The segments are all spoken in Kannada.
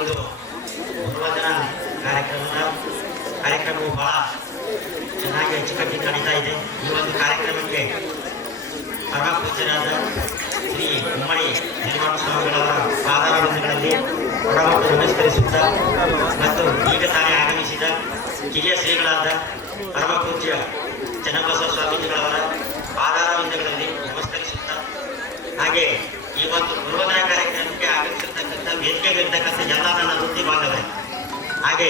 ಒಂದು ಗುರುವಂದನ ಕಾರ್ಯಕ್ರಮವು ಬಹಳ ಚೆನ್ನಾಗಿ ಅಚ್ಚುಕಟ್ಟಾಗಿ ನಡೀತಾ ಇದೆ. ಈ ಒಂದು ಕಾರ್ಯಕ್ರಮಕ್ಕೆ ಪರಮ ಪೂಜ್ಯರಾದ ಶ್ರೀ ಗುಮ್ಮಡಿ ನಿರ್ಮಾಣ ಸ್ವಾಮಿಗಳವರ ಪಾದಾರವಿಂದಗಳಲ್ಲಿ ಒಡಮಟ್ಟು ನಮಸ್ಕರಿಸುತ್ತಾ ಮತ್ತು ಈಗ ತಾನೇ ಆಗಮಿಸಿದ ಕಿರಿಯ ಶ್ರೀಗಳಾದ ಪರಮ ಪೂಜ್ಯ ಚನ್ನಬಸವ ಸ್ವಾಮೀಜಿಗಳವರ ಪಾದಾರವಿಂದಗಳಲ್ಲಿ ನಮಸ್ಕರಿಸುತ್ತಾ, ಹಾಗೆ ಈ ಒಂದು ಗುರುವಂದನ ಕಾರ್ಯಕ್ರಮಕ್ಕೆ ಆಗಮಿಸಿರ್ತಕ್ಕಂಥ ವೇದಿಕೆಗಿರ್ತಕ್ಕಂಥ ಎಲ್ಲ ನನ್ನ ವೃತ್ತಿ ಭಾಗವೇ, ಹಾಗೆ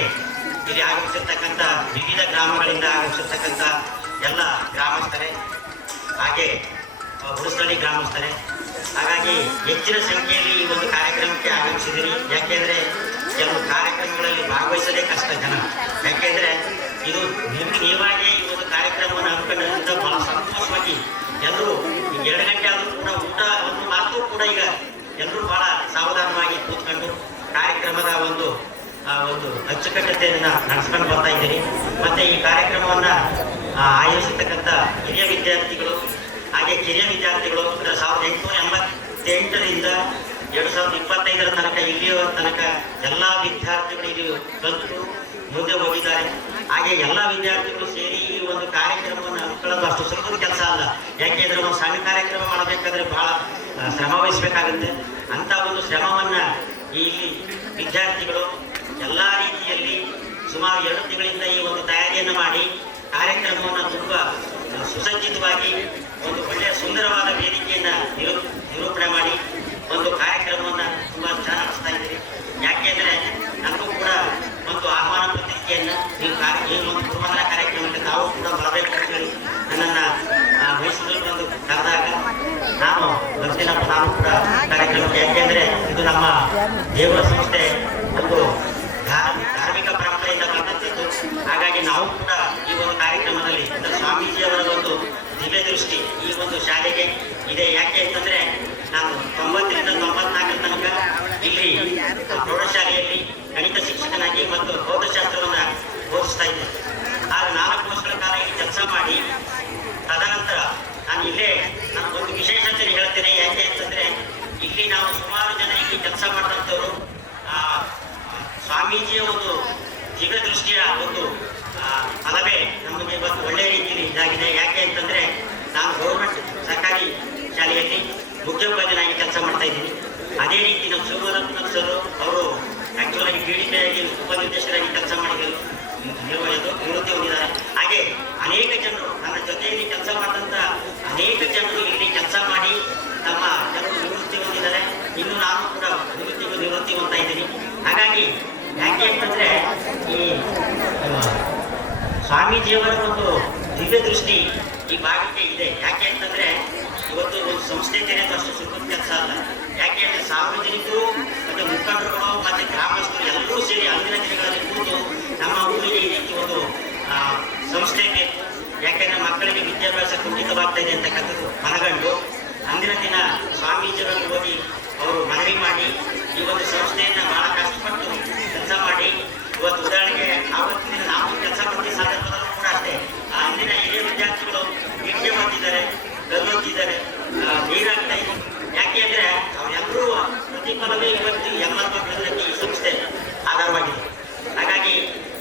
ಇಲ್ಲಿ ಆಗಮಿಸಿರ್ತಕ್ಕಂಥ ವಿವಿಧ ಗ್ರಾಮಗಳಿಂದ ಆಗಮಿಸಿರ್ತಕ್ಕಂಥ ಎಲ್ಲ ಗ್ರಾಮಸ್ಥರೇ, ಹಾಗೆ ಉಡುಸಳ್ಳಿ ಗ್ರಾಮಸ್ಥರೇ, ಹಾಗಾಗಿ ಹೆಚ್ಚಿನ ಸಂಖ್ಯೆಯಲ್ಲಿ ಈ ಒಂದು ಕಾರ್ಯಕ್ರಮಕ್ಕೆ ಆಗಮಿಸಿದಿರಿ. ಯಾಕೆಂದರೆ ಕೆಲವು ಕಾರ್ಯಕ್ರಮಗಳಲ್ಲಿ ಭಾಗವಹಿಸೋದೇ ಕಷ್ಟ ಜನ. ಯಾಕೆಂದರೆ ಇದು ನೀವಾಗಿ ಈ ಒಂದು ಕಾರ್ಯಕ್ರಮವನ್ನು ಹಮ್ಮಿಕೊಳ್ಳೋದ್ರಿಂದ ಬಹಳ ಸಂತೋಷವಾಗಿ ಎಲ್ಲರೂ 2 ಗಂಟೆ ಆದರೂ ಕೂಡ ಊಟ ಒಂದು ಮಾತು ಕೂಡ ಈಗ ಎಲ್ಲರೂ ಬಹಳ ಸಾವಧಾನವಾಗಿ ಕೂತ್ಕೊಂಡು ಕಾರ್ಯಕ್ರಮದ ಒಂದು ಅಚ್ಚುಕಟ್ಟತೆಯನ್ನು ನಡೆಸ್ಕೊಂಡು ಬರ್ತಾ ಇದ್ದೀರಿ. ಮತ್ತು ಈ ಕಾರ್ಯಕ್ರಮವನ್ನು ಆಯೋಜಿಸತಕ್ಕಂಥ ಹಿರಿಯ ವಿದ್ಯಾರ್ಥಿಗಳು ಹಾಗೆ ಕಿರಿಯ ವಿದ್ಯಾರ್ಥಿಗಳು 1888ರಿಂದ 2025 ತನಕ ಇಲ್ಲಿಯ ತನಕ ಎಲ್ಲ ವಿದ್ಯಾರ್ಥಿಗಳು ಇಲ್ಲಿ ಕಲಿತು ಮುಂದೆ ಹೋಗಿದ್ದಾರೆ. ಹಾಗೆ ಎಲ್ಲ ವಿದ್ಯಾರ್ಥಿಗಳು ಸೇರಿ ಈ ಒಂದು ಕಾರ್ಯಕ್ರಮವನ್ನು ಹಮ್ಮಿಕೊಳ್ಳೋದು ಅಷ್ಟು ಸುಲಭದ ಕೆಲಸ ಅಲ್ಲ. ಯಾಕೆಂದರೆ ಒಂದು ಸಣ್ಣ ಕಾರ್ಯಕ್ರಮ ಮಾಡಬೇಕಾದ್ರೆ ಬಹಳ ಶ್ರಮ ವಹಿಸಬೇಕಾಗುತ್ತೆ. ಅಂಥ ಒಂದು ಶ್ರಮವನ್ನು ಈ ವಿದ್ಯಾರ್ಥಿಗಳು ಎಲ್ಲ ರೀತಿಯಲ್ಲಿ ಸುಮಾರು 2 ತಿಂಗಳಿಂದ ಈ ಒಂದು ತಯಾರಿಯನ್ನು ಮಾಡಿ ಕಾರ್ಯಕ್ರಮವನ್ನು ತುಂಬ ಸುಸಜ್ಜಿತವಾಗಿ ಒಂದು ಒಳ್ಳೆಯ ಸುಂದರವಾದ ವೇದಿಕೆಯನ್ನು ನಿರೂಪಣೆ ಮಾಡಿ ಒಂದು ಕಾರ್ಯಕ್ರಮವನ್ನು ತುಂಬ ಚೆನ್ನಾಗಿ ನಡೆಸ್ತಾ ಇದ್ದೀರಿ. ಯಾಕೆಂದರೆ ನನಗೂ ಕೂಡ ಒಂದು ಆಹ್ವಾನ ಪತ್ರಿಕೆಯನ್ನು ಈ ಒಂದು ಗುರುವಂದನ ಕಾರ್ಯಕ್ರಮಕ್ಕೆ ತಾವು ಕೂಡ ಬರಬೇಕು ಅಂತ ಹೇಳಿ ನನ್ನನ್ನು ಮೈಸೂರಲ್ಲಿ ಬಂದು ಕರೆದಾಗ ನಾನು ಬರ್ತೀನಪ್ಪ, ನಾನು ಕೂಡ ಕಾರ್ಯಕ್ರಮಕ್ಕೆ. ಯಾಕೆಂದರೆ ಇದು ನಮ್ಮ ದೇವರ ಸಂಸ್ಥೆ ಒಂದು ಧಾರ್ಮಿಕ ಪರಂಪರೆಯಿಂದ ಬಂದಂಥದ್ದು. ಹಾಗಾಗಿ ನಾವು ಕೂಡ ಈ ಒಂದು ಕಾರ್ಯಕ್ರಮದಲ್ಲಿ ಸ್ವಾಮೀಜಿಯವರ ಒಂದು ದಿವ್ಯ ದೃಷ್ಟಿ ಈ ಒಂದು ಶಾಲೆಗೆ ಇದೆ. ಯಾಕೆ ಅಂತಂದರೆ ನಾನು 90ರಿಂದ 94 ತನಕ ಇಲ್ಲಿ ಪ್ರೌಢಶಾಲೆಯಲ್ಲಿ ಗಣಿತ ಶಿಕ್ಷಕನಾಗಿ ಮತ್ತು ಭೌತಶಾಸ್ತ್ರವನ್ನು ಬೋಧಿಸ್ತಾ ಇದ್ದೆ. ಆಗ 4 ವರ್ಷಗಳ ಕಾಲ ಇಲ್ಲಿ ಕೆಲಸ ಮಾಡಿ ತದನಂತರ ನಾನು ಇಲ್ಲೇ ಒಂದು ವಿಶೇಷತೆ ಹೇಳ್ತೇನೆ. ಯಾಕೆ ಅಂತಂದರೆ ಇಲ್ಲಿ ನಾವು ಸುಮಾರು ಜನ ಇಲ್ಲಿ ಕೆಲಸ ಮಾಡಿದಂಥವರು ಸ್ವಾಮೀಜಿಯ ಒಂದು ದಿವ್ಯ ದೃಷ್ಟಿಯ ಒಂದು ಫಲವೇ ನಮಗೆ ಇವತ್ತು ಒಳ್ಳೆಯ ರೀತಿಯಲ್ಲಿ ಇದಾಗಿದೆ. ಯಾಕೆ ಅಂತಂದರೆ ನಾನು ಗೌರ್ಮೆಂಟ್ ಸರ್ಕಾರಿ ಶಾಲೆಯಲ್ಲಿ ಮುಖ್ಯೋಪಾಧ್ಯಾಯನಾಗಿ ಕೆಲಸ ಮಾಡ್ತಾ ಇದ್ದೀನಿ. ಅದೇ ರೀತಿ ನಮ್ಮ ಶಿವರತ್ನ ಸರ್ ಅವರು ಆ್ಯಕ್ಚುಲಾಗಿ ಪೀಳಿಗೆಯಾಗಿ ಉಪನಿರ್ದೇಶಕರಾಗಿ ಕೆಲಸ ಮಾಡಿದರು, ನಿವೃತ್ತಿ ಹೊಂದಿದ್ದಾರೆ. ಹಾಗೆ ಅನೇಕ ಜನರು ನನ್ನ ಜೊತೆಯಲ್ಲಿ ಕೆಲಸ ಮಾಡಿದಂಥ ಅನೇಕ ಜನರು ಇಲ್ಲಿ ಕೆಲಸ ಮಾಡಿ ನಮ್ಮ ಜನರು ನಿವೃತ್ತಿ ಹೊಂದಿದ್ದಾರೆ. ಇನ್ನು ನಾನು ಕೂಡ ನಿವೃತ್ತಿ ಹೊಂದ್ತಾ ಇದ್ದೀನಿ. ಹಾಗಾಗಿ ಯಾಕೆ ಅಂತಂದರೆ ಈ ಸ್ವಾಮೀಜಿಯವರ ಒಂದು ದಿವ್ಯ ದೃಷ್ಟಿ ಈ ಭಾಗಕ್ಕೆ ಇದೆ. ಯಾಕೆ ಅಂತಂದರೆ ಇವತ್ತು ಒಂದು ಸಂಸ್ಥೆ ತೆರೆಯೋದು ಅಷ್ಟು ಸುಲಭದ ಕೆಲಸ ಅಲ್ಲ. ಯಾಕೆ ಅಂದರೆ ಸಾರ್ವಜನಿಕರು ಮತ್ತು ಮುಖಂಡರುಗಳು ಮತ್ತು ಗ್ರಾಮಸ್ಥರು ಎಲ್ಲರೂ ಸೇರಿ ಅಂದಿನ ದಿನಗಳಲ್ಲಿ ಕೂತು ನಮ್ಮ ಊರಿಗೆ ಈ ರೀತಿ ಒಂದು ಸಂಸ್ಥೆ ಬೇಕು, ಯಾಕೆಂದರೆ ಮಕ್ಕಳಿಗೆ ವಿದ್ಯಾಭ್ಯಾಸ ಕುಂಠಿತವಾಗ್ತಾ ಇದೆ ಅಂತಕ್ಕಂಥದ್ದು ಮನಗಂಡು ಅಂದಿನ ದಿನ ಸ್ವಾಮೀಜಿಯವರಲ್ಲಿ ಹೋಗಿ ಅವರು ಮನವಿ ಮಾಡಿ ಈ ಒಂದು ಸಂಸ್ಥೆಯನ್ನು ಬಹಳ ಕಷ್ಟಪಟ್ಟು ಕೆಲಸ ಮಾಡಿ ಇವತ್ತು ಉದಾಹರಣೆಗೆ ಆವತ್ತಿನ ನಾವು ಕೆಲಸ ಮಾಡಿದ ಸಂದರ್ಭದಲ್ಲೂ ಕೂಡ ಅಷ್ಟೇ ಅಂದಿನ ಹಿರಿಯ ವಿದ್ಯಾರ್ಥಿಗಳು ಇಟ್ಟಿಗೆ ಬಂದಿದ್ದಾರೆ, ಕಲ್ಲೊತ್ತಿದ್ದಾರೆ, ನೀರಾಗ್ತಾ ಇದೆ. ಯಾಕೆ ಅಂದರೆ ಅವರೆಲ್ಲರೂ ಪ್ರತಿಫಲವೇ ಇವತ್ತು ಎಲ್ಲಕ್ಕೆ ಈ ಸಂಸ್ಥೆ ಆಧಾರವಾಗಿದೆ. ಹಾಗಾಗಿ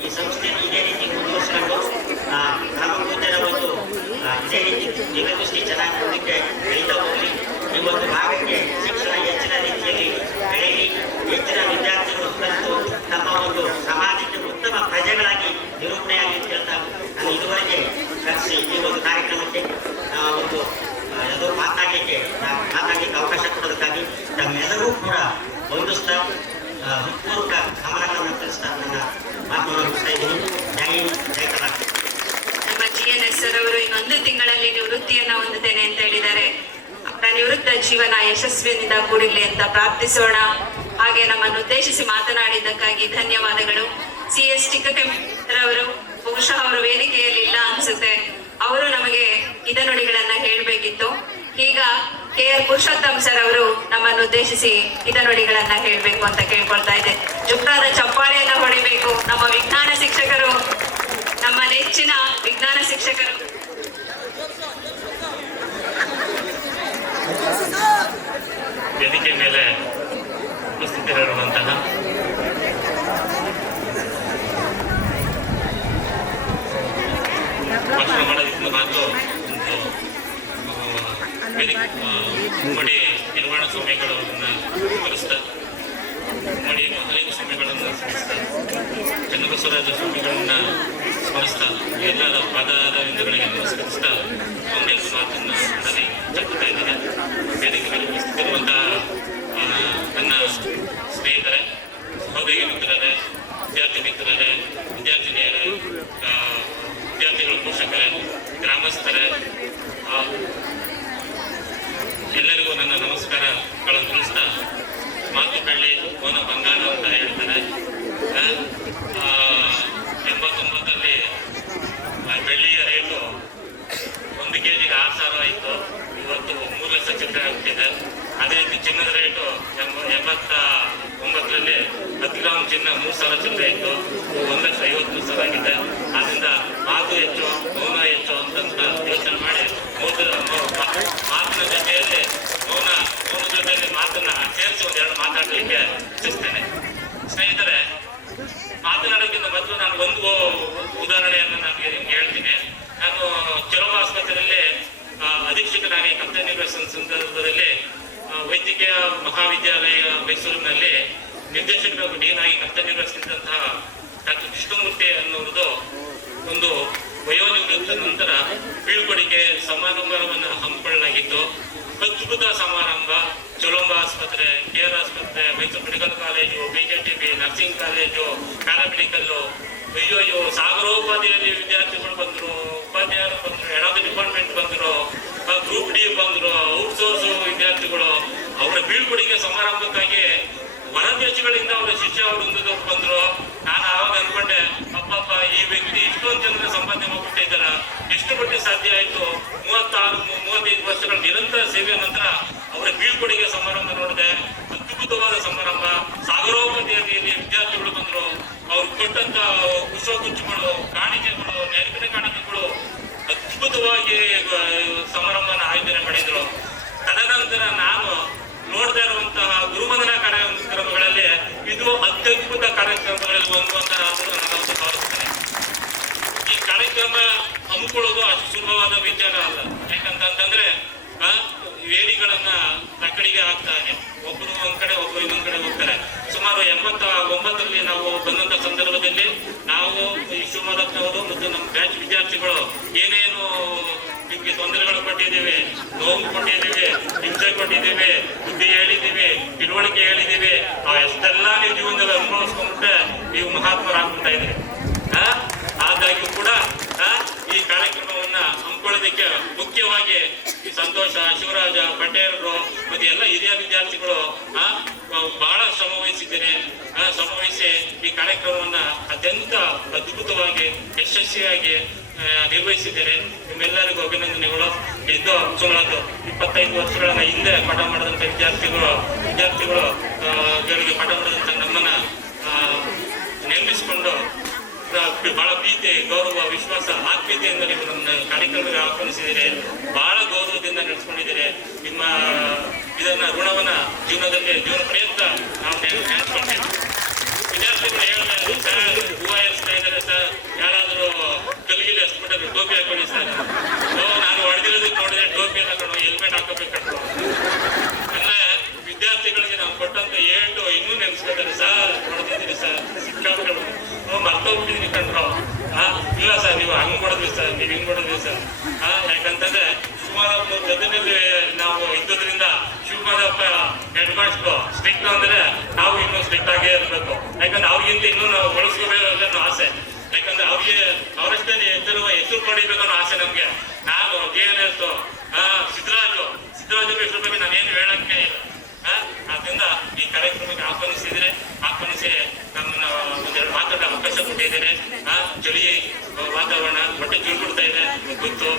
ಈ ಸಂಸ್ಥೆಯನ್ನು ಇದೇ ರೀತಿ ಮುಂದುವರಿಸಿಕೊಂಡು ನಮ್ಮ ಪೂಜ್ಯರ ಒಂದು ಇದೇ ರೀತಿ ದಿವ್ಯದೃಷ್ಟಿ ಚೆನ್ನಾಗಿ ನೋಡಲಿಕ್ಕೆ ಬೆಳೀತಾ ಹೋಗಲಿ. ಈ ಒಂದು ಭಾಗಕ್ಕೆ ಶಿಕ್ಷಣ ಹೆಚ್ಚಿನ ರೀತಿಯಲ್ಲಿ ಬೆಳೀಲಿ, ಹೆಚ್ಚಿನ ವಿದ್ಯಾರ್ಥಿಗಳು ಕಲಿತು ನಮ್ಮ ಒಂದು ಸಮಾಜಕ್ಕೆ ಉತ್ತಮ ಪ್ರಜೆಗಳಾಗಿ ನಿರೂಪಣೆಯಾಗಿ ಅಂತ ಹೇಳ್ತಾ ನಾನು ಇದುವರೆಗೆ ಕರೆಸಿ ಈ ಒಂದು ಕಾರ್ಯಕ್ರಮಕ್ಕೆ ಒಂದು ಯಾವುದೋ ಮಾತಾಡಲಿಕ್ಕೆ ಅವಕಾಶ ಕೊಡೋದಕ್ಕಾಗಿ ತಮ್ಮೆಲ್ಲರೂ ಕೂಡ ವಂದಿಸ್ತಾ ಹೃತ್ಪೂರ್ವಕ ಗಮನಗಳನ್ನು ತಿಳಿಸ್ತಾ ನನ್ನ ಮಾತನ್ನು ಮುಗಿಸ್ತಾ ಇದ್ದೀನಿ. ಜೈ ಕರ್ನಾಟಕ. ನಮ್ಮ GNS ಅವರು ಇನ್ನೊಂದು ತಿಂಗಳಲ್ಲಿ ನಿವೃತ್ತಿಯನ್ನು ಹೊಂದುತ್ತೇನೆ ಅಂತ ಹೇಳಿದ್ದಾರೆ. ಅವರ ನಿವೃತ್ತ ಜೀವನ ಯಶಸ್ವಿನಿಂದ ಕೂಡಿರಲಿ ಅಂತ ಪ್ರಾರ್ಥಿಸೋಣ. ಹಾಗೆ ನಮ್ಮನ್ನು ಉದ್ದೇಶಿಸಿ ಮಾತನಾಡಿದ್ದಕ್ಕಾಗಿ ಧನ್ಯವಾದಗಳು. CS ಟಿಕ್ಕಕೆಂಪರವರು ಬಹುಶಃ ಅವರು ವೇದಿಕೆಯಲ್ಲಿ ಇಲ್ಲ ಅನ್ಸುತ್ತೆ, ಅವರು ನಮಗೆ ಹಿತನುಡಿಗಳನ್ನ ಹೇಳಬೇಕಿತ್ತು. ಈಗ KR ಪುರುಷೋತ್ತಮ್ ಸರ್ ಅವರು ನಮ್ಮನ್ನು ಉದ್ದೇಶಿಸಿ ಹಿತನುಡಿಗಳನ್ನ ಹೇಳಬೇಕು ಅಂತ ಕೇಳ್ಕೊಳ್ತಾ ಇದ್ದೆ. ಜುಕ್ಕಾದ ಚಪ್ಪಾಳೆಯನ್ನ ಹೊಡಿಬೇಕು. ನಮ್ಮ ವಿಜ್ಞಾನ ಶಿಕ್ಷಕರು, ನಮ್ಮ ನೆಚ್ಚಿನ ವಿಜ್ಞಾನ ಶಿಕ್ಷಕರು. ವೇದಿಕೆ ಮೇಲೆ ಉಪಸ್ಥಿತರಿರುವಂತಹ ಮುಮ್ಮಡಿ ನಿರ್ವಾಣ ಸ್ವಾಮಿಗಳನ್ನು ಸ್ಮರಿಸ್ತಾ, ಮುಮ್ಮಡಿ ಮಹಾಲಿಂಗ ಸ್ವಾಮಿಗಳನ್ನು ಸ್ಮರಿಸ್ತಾ, ಚನ್ನಬಸವರಾಜ ಸ್ವಾಮಿಗಳನ್ನ ಸ್ಮರಿಸ್ತಾ, ಎಲ್ಲರ ಪಾದಾರವಿಂದಗಳಿಗೆ ನಮಸ್ಕರಿಸ್ತಾ ಒಂದೆರಡು ಮಾತನ್ನು ನನಗೆ ಚರ್ಚಿಸ್ತಾ ಇದ್ದೇನೆ. ವೇದಿಕೆ ಮೇಲೆ ಉಪಸ್ಥಿತಿರುವಂತಹ ನನ್ನ ಸ್ನೇಹಿತರೆ, ಸಹೋದರಿ ಮಿತ್ರರೇ, ವಿದ್ಯಾರ್ಥಿ ಮಿತ್ರರೇ, ವಿದ್ಯಾರ್ಥಿನಿಯರೇ, ವಿದ್ಯಾರ್ಥಿಗಳ ಪೋಷಕರೇ, ಗ್ರಾಮಸ್ಥರೇ, ಎಲ್ಲರಿಗೂ ನನ್ನ ನಮಸ್ಕಾರಗಳನ್ನು ತಿಳಿಸ್ತಾ, ಮಾತು ಬೆಳ್ಳಿ ಮೌನ ಬಂಗಾರ ಅಂತ ಹೇಳ್ತಾರೆ. 89ರಲ್ಲಿ ಬೆಳ್ಳಿಯ ರೇಟು 1 kg 6,000 ಇತ್ತು. ಇವತ್ತು 3 ಲಕ್ಷ ಚಿಲ್ಲರೆ ಆಗ್ತಿದೆ. ಅದೇ ರೀತಿ ಚಿನ್ನದ ರೇಟು 89ರಲ್ಲಿ 10 ಗ್ರಾಮ್ ಚಿನ್ನ 3,000 ಚಿಲ್ಲರೆ ಇತ್ತು. 1,50,000 ಆಗಿದೆ. ಆದ್ರಿಂದ ಮಾತು ಹೆಚ್ಚು ಮೌನ ಹೆಚ್ಚು ಅಂತಂತ ಯೋಚನೆ ಮಾಡಿ ಮಾತಿನ ಜೊತೆಯಲ್ಲಿ ಮೌನ ಜೊತೆಯಲ್ಲಿ ಮಾತನ್ನ ಸೇರಿಸಿ ಒಂದೆರಡು ಮಾತಾಡಲಿಕ್ಕೆ ಇಚ್ಛಿಸ್ತೇನೆ. ಸ್ನೇಹಿತರೆ, ಮಾತನಾಡೋಕ್ಕಿಂತ ಮೊದಲು ನಾನು ಒಂದು ಉದಾಹರಣೆಯನ್ನು ನನಗೆ ನಿಮ್ಗೆ ಹೇಳ್ತೀನಿ. ನಾನು ಚಲೋ ಆಸ್ಪತ್ರೆಯಲ್ಲಿ ಅಧೀಕ್ಷಕನಾಗಿ ಕರ್ತವ್ಯ ನಿರ್ವಹಿಸಿದ ಸಂದರ್ಭದಲ್ಲಿ ವೈದ್ಯಕೀಯ ಮಹಾವಿದ್ಯಾಲಯ ಮೈಸೂರಿನಲ್ಲಿ ನಿರ್ದೇಶಕರಾಗಿ ಡೀನ್ ಆಗಿ ಕರ್ತವ್ಯ ನಿರ್ವಹಿಸಿದಂತಹ ಡಾಕ್ಟರ್ ಕೃಷ್ಣಮೂರ್ತಿ ಅನ್ನೋದು ಒಂದು ವಯೋನಿವೃತ್ತ ನಂತರ ಬೀಳ್ಕೊಡುಗೆ ಸಮಾರಂಭವನ್ನು ಹಮ್ಮಿಕೊಳ್ಳಲಾಗಿತ್ತು. ಅದ್ಭುತ ಸಮಾರಂಭ. ಚಲೋಂಬ ಆಸ್ಪತ್ರೆ, KR ಆಸ್ಪತ್ರೆ, Mysuru medical college, BJTB, nursing college, paramedical, ಅಯ್ಯೋ ಸಾಗರೋಪಾದಿಯಲ್ಲಿ ವಿದ್ಯಾರ್ಥಿಗಳು ಬಂದರು, ಉಪಾಧ್ಯಾಯರು ಬಂದರು, ಹೆಡ್ ಆಫ್ ದಿ ಡಿಪಾರ್ಟ್ಮೆಂಟ್ ಬಂದರು, ಗ್ರೂಪ್ ಡಿ ಬಂದರು, ಔಟ್ಸೋರ್ಸ್ ವಿದ್ಯಾರ್ಥಿಗಳು. ಅವರ ಬೀಳ್ಕೊಡುಗೆ ಸಮಾರಂಭಕ್ಕಾಗಿ ಹೊರ ದೇಶಗಳಿಂದ ಅವರ ಶಿಷ್ಯ ವೃಂದದವರು ಬಂದರು. ನಾನು ಆವಾಗ ಅನ್ಕೊಂಡೆ, ಅಪ್ಪಪ್ಪ ಈ ವ್ಯಕ್ತಿ ಇಷ್ಟೊಂದು ಜನರ ಸಂಪಾದನೆ ಮಾಡ್ಬಿಟ್ಟಿದ್ದಾರ, ಎಷ್ಟು ಮಟ್ಟಿಗೆ ಸಾಧ್ಯ ಆಯಿತು? 36-35 ವರ್ಷಗಳ ನಿರಂತರ ಸೇವೆಯ ನಂತರ ಅವರ ಬೀಳ್ಕೊಡುಗೆ ಸಮಾರಂಭ ನೋಡಿದೆ. ಅದ್ಭುತವಾದ ಸಮಾರಂಭ. ಸಾಗರೋಪತಿಯಲ್ಲಿ ವಿದ್ಯಾರ್ಥಿಗಳು ಬಂದರು. ಅವ್ರು ಕೊಟ್ಟಂತ ಪುಷ್ಪಗುಚ್ಛಗಳು, ಕಾಣಿಕೆಗಳು, ನೆನಪಿನ ಕಾಣಿಕೆಗಳು ಅದ್ಭುತವಾಗಿ ಸಮಾರಂಭನ ಆಯೋಜನೆ ಮಾಡಿದ್ರು. ತದನಂತರ ನಾನು ನೋಡ್ತಾ ಇರುವಂತಹ ಗುರುವಂದನಾ ಕಾರ್ಯಕ್ರಮಗಳಲ್ಲಿ ಇದು ಅತ್ಯದ್ಭುತ ಕಾರ್ಯಕ್ರಮಗಳಲ್ಲಿ ಒಂದು ಅಂತ ನಾನು ಭಾವಿಸ್ತೇನೆ. ಈ ಕಾರ್ಯಕ್ರಮ ಹಮ್ಮಿಕೊಳ್ಳೋದು ಅಷ್ಟು ಸುಲಭವಾದ ವಿಚಾರ ಅಲ್ಲ. ಯಾಕಂತಂದ್ರೆ ವೇದಿಗಳನ್ನ ತಕ್ಕಡಿಗೆ ಹಾಕ್ತಾರೆ. ಒಬ್ಬರು ಒಂದ್ ಕಡೆ, ಒಬ್ಬರು ಇನ್ನೊಂದ್ ಕಡೆ ಹೋಗ್ತಾರೆ. ಸುಮಾರು 89ರಲ್ಲಿ ನಾವು ಬಂದಂತ ಸಂದರ್ಭದಲ್ಲಿ ನಾವು ಈ ಶಿವಮೊಗ್ಗದವರು ಮತ್ತು ನಮ್ಮ ಬ್ಯಾಚ್ ವಿದ್ಯಾರ್ಥಿಗಳು ಏನೇನು ನಿಮ್ಗೆ ತೊಂದರೆಗಳು ಕೊಟ್ಟಿದ್ದೀವಿ, ನೋವು ಕೊಟ್ಟಿದ್ದೀವಿ, ಹಿಂಸೆ ಕೊಟ್ಟಿದ್ದೀವಿ, ಬುದ್ಧಿ ಹೇಳಿದ್ದೀವಿ, ತಿಳುವಳಿಕೆ ಹೇಳಿದ್ದೀವಿ, ಅಷ್ಟೆಲ್ಲ ನೀವು ಜೀವನದಲ್ಲಿ ಅನುಭವಿಸ್ಕೊಂಡ್ಬಿಟ್ಟೆ ನೀವು ಮಹಾತ್ಮರಾಗ್ಬಿಡ್ತಾ ಇದ್ರಿ. ಆದಾಗ್ಯೂ ಕೂಡ ಈ ಕಾರ್ಯಕ್ರಮವನ್ನ ಹಮ್ಮಿಕೊಳ್ಳೋದಕ್ಕೆ ಮುಖ್ಯವಾಗಿ ಈ ಸಂತೋಷ, ಶಿವರಾಜ, ಪಟೇಲರು ಮತ್ತೆ ಎಲ್ಲ ಹಿರಿಯ ವಿದ್ಯಾರ್ಥಿಗಳು ಬಹಳ ಶ್ರಮ ವಹಿಸಿದ್ದೇನೆ. ಶ್ರಮವಹಿಸಿ ಈ ಕಾರ್ಯಕ್ರಮವನ್ನ ಅತ್ಯಂತ ಅದ್ಭುತವಾಗಿ ಯಶಸ್ವಿಯಾಗಿ ನಿರ್ವಹಿಸಿದ್ದೇನೆ. ನಿಮ್ಮೆಲ್ಲರಿಗೂ ಅಭಿನಂದನೆಗಳು. ಇದು ಸುಮಾರು 25 ವರ್ಷಗಳ ಹಿಂದೆ ಪಾಠ ಮಾಡಿದಂಥ ವಿದ್ಯಾರ್ಥಿಗಳು ಪಾಠ ಮಾಡಿದಂಥ ನಮ್ಮನ್ನ ನೆನಪಿಸಿಕೊಂಡು ಬಹಳ ಪ್ರೀತಿ, ಗೌರವ, ವಿಶ್ವಾಸ, ಆತ್ಮೀಯತೆಯಿಂದ ನೀವು ನನ್ನ ಕಾರ್ಯಕ್ರಮಕ್ಕೆ ಆಹ್ವಾನಿಸಿದ್ದೀರಿ. ಬಹಳ ಗೌರವದಿಂದ ನಡೆಸ್ಕೊಂಡಿದ್ದೀರಿ. ನಿಮ್ಮ ಇದನ್ನ ಋಣವನ್ನ ಜೀವನ ಪರ್ಯಂತ ನಾವು ನೆನೆಸ್ಕೊಳ್ತೇವೆ. ವಿದ್ಯಾರ್ಥಿಗಳು ಹೇಳಿದ್ರೆ ಸರ್ ಹೂವ ಎಸ್ತಾ ಇದ್ದಾರೆ ಸರ್, ಯಾರಾದರೂ ಕಲ್ಗಿಲಿ ಎಸ್ಬಿಟ್ಟಾರೆ ಟೋಪಿ ಹಾಕೊಳ್ಳಿ ಸರ್. ನಾನು ಹೊಡೆದಿರೋದಕ್ಕೆ ನೋಡಿದ್ರೆ ಟೋಪಿ ಎಲ್ಲ ಕಣೋ, ಹೆಲ್ಮೆಟ್ ಹಾಕೋಬೇಕಂತ. ಅಂದ್ರೆ ವಿದ್ಯಾರ್ಥಿಗಳಿಗೆ ನಾವು ಕೊಟ್ಟಂತ ಏಟು ಇನ್ನೂ ನೆನೆಸ್ಕೊತಾರೆ. ಸರ್ ಹೊಡೆದಿದ್ದೀರಿ ಸರ್, ಸಿಕ್ಕಾಬಿಟ್ಟು ಮರ್ತೋಗ್ಬಿಟ್ಟಿದ್ದೀನಿ ಕಂಡ್ರು. ಇಲ್ಲ ಸರ್ ನೀವು ಹಂಗ್ ಕೊಡದ್ವಿ ಸರ್, ನೀವು ಹಿಂಗ್ ಕೊಡದ್ವಿ ಸರ್. ಯಾಕಂತಂದ್ರೆ ಸುಮಾರು ಜೊತೆಯಲ್ಲಿ ನಾವು ಇದ್ದದ್ರಿಂದ ಶಿವಮೊಗ್ಗಪ್ಪ ಹೆಡ್ ಮಾಸ್ಟ್ರು ಸ್ಟ್ರಿಕ್ಟ್ ಅಂದ್ರೆ ನಾವು ಇನ್ನೂ ಸ್ಟ್ರಿಕ್ಟ್ ಆಗೇ ಇರಬೇಕು. ಯಾಕಂದ್ರೆ ಅವ್ರಿಗಿಂತ ಇನ್ನೂ ನಾವು ಬಳಸ್ಕೋಬೇಕು ಆಸೆ. ಯಾಕಂದ್ರೆ ಅವ್ರಿಗೆ ಅವರಷ್ಟೇ ಹೆಸರು ಪಡಿಬೇಕನ್ನೋ ಆಸೆ ನಮ್ಗೆ. ನಾನು JNS ಸಿದ್ದರಾಜು ಹೆಸರು ಬಗ್ಗೆ ನಾನೇನು ಹೇಳಕ್ಕೆ ಇಲ್ಲ. ಆದ್ರಿಂದ ಈ ಕಾರ್ಯಕ್ರಮಕ್ಕೆ ಆಹ್ವಾನಿಸಿ ನಮ್ಮನ್ನ ಒಂದೆರಡು ಮಾತಾಡೋ ಅವಕಾಶ ಕೊಟ್ಟಿದ್ದೇನೆ. ಚಳಿ ವಾತಾವರಣ ಹೊಟ್ಟೆ ತಿಳ್ಕೊಡ್ತಾ ಇದೆ ಗೊತ್ತು.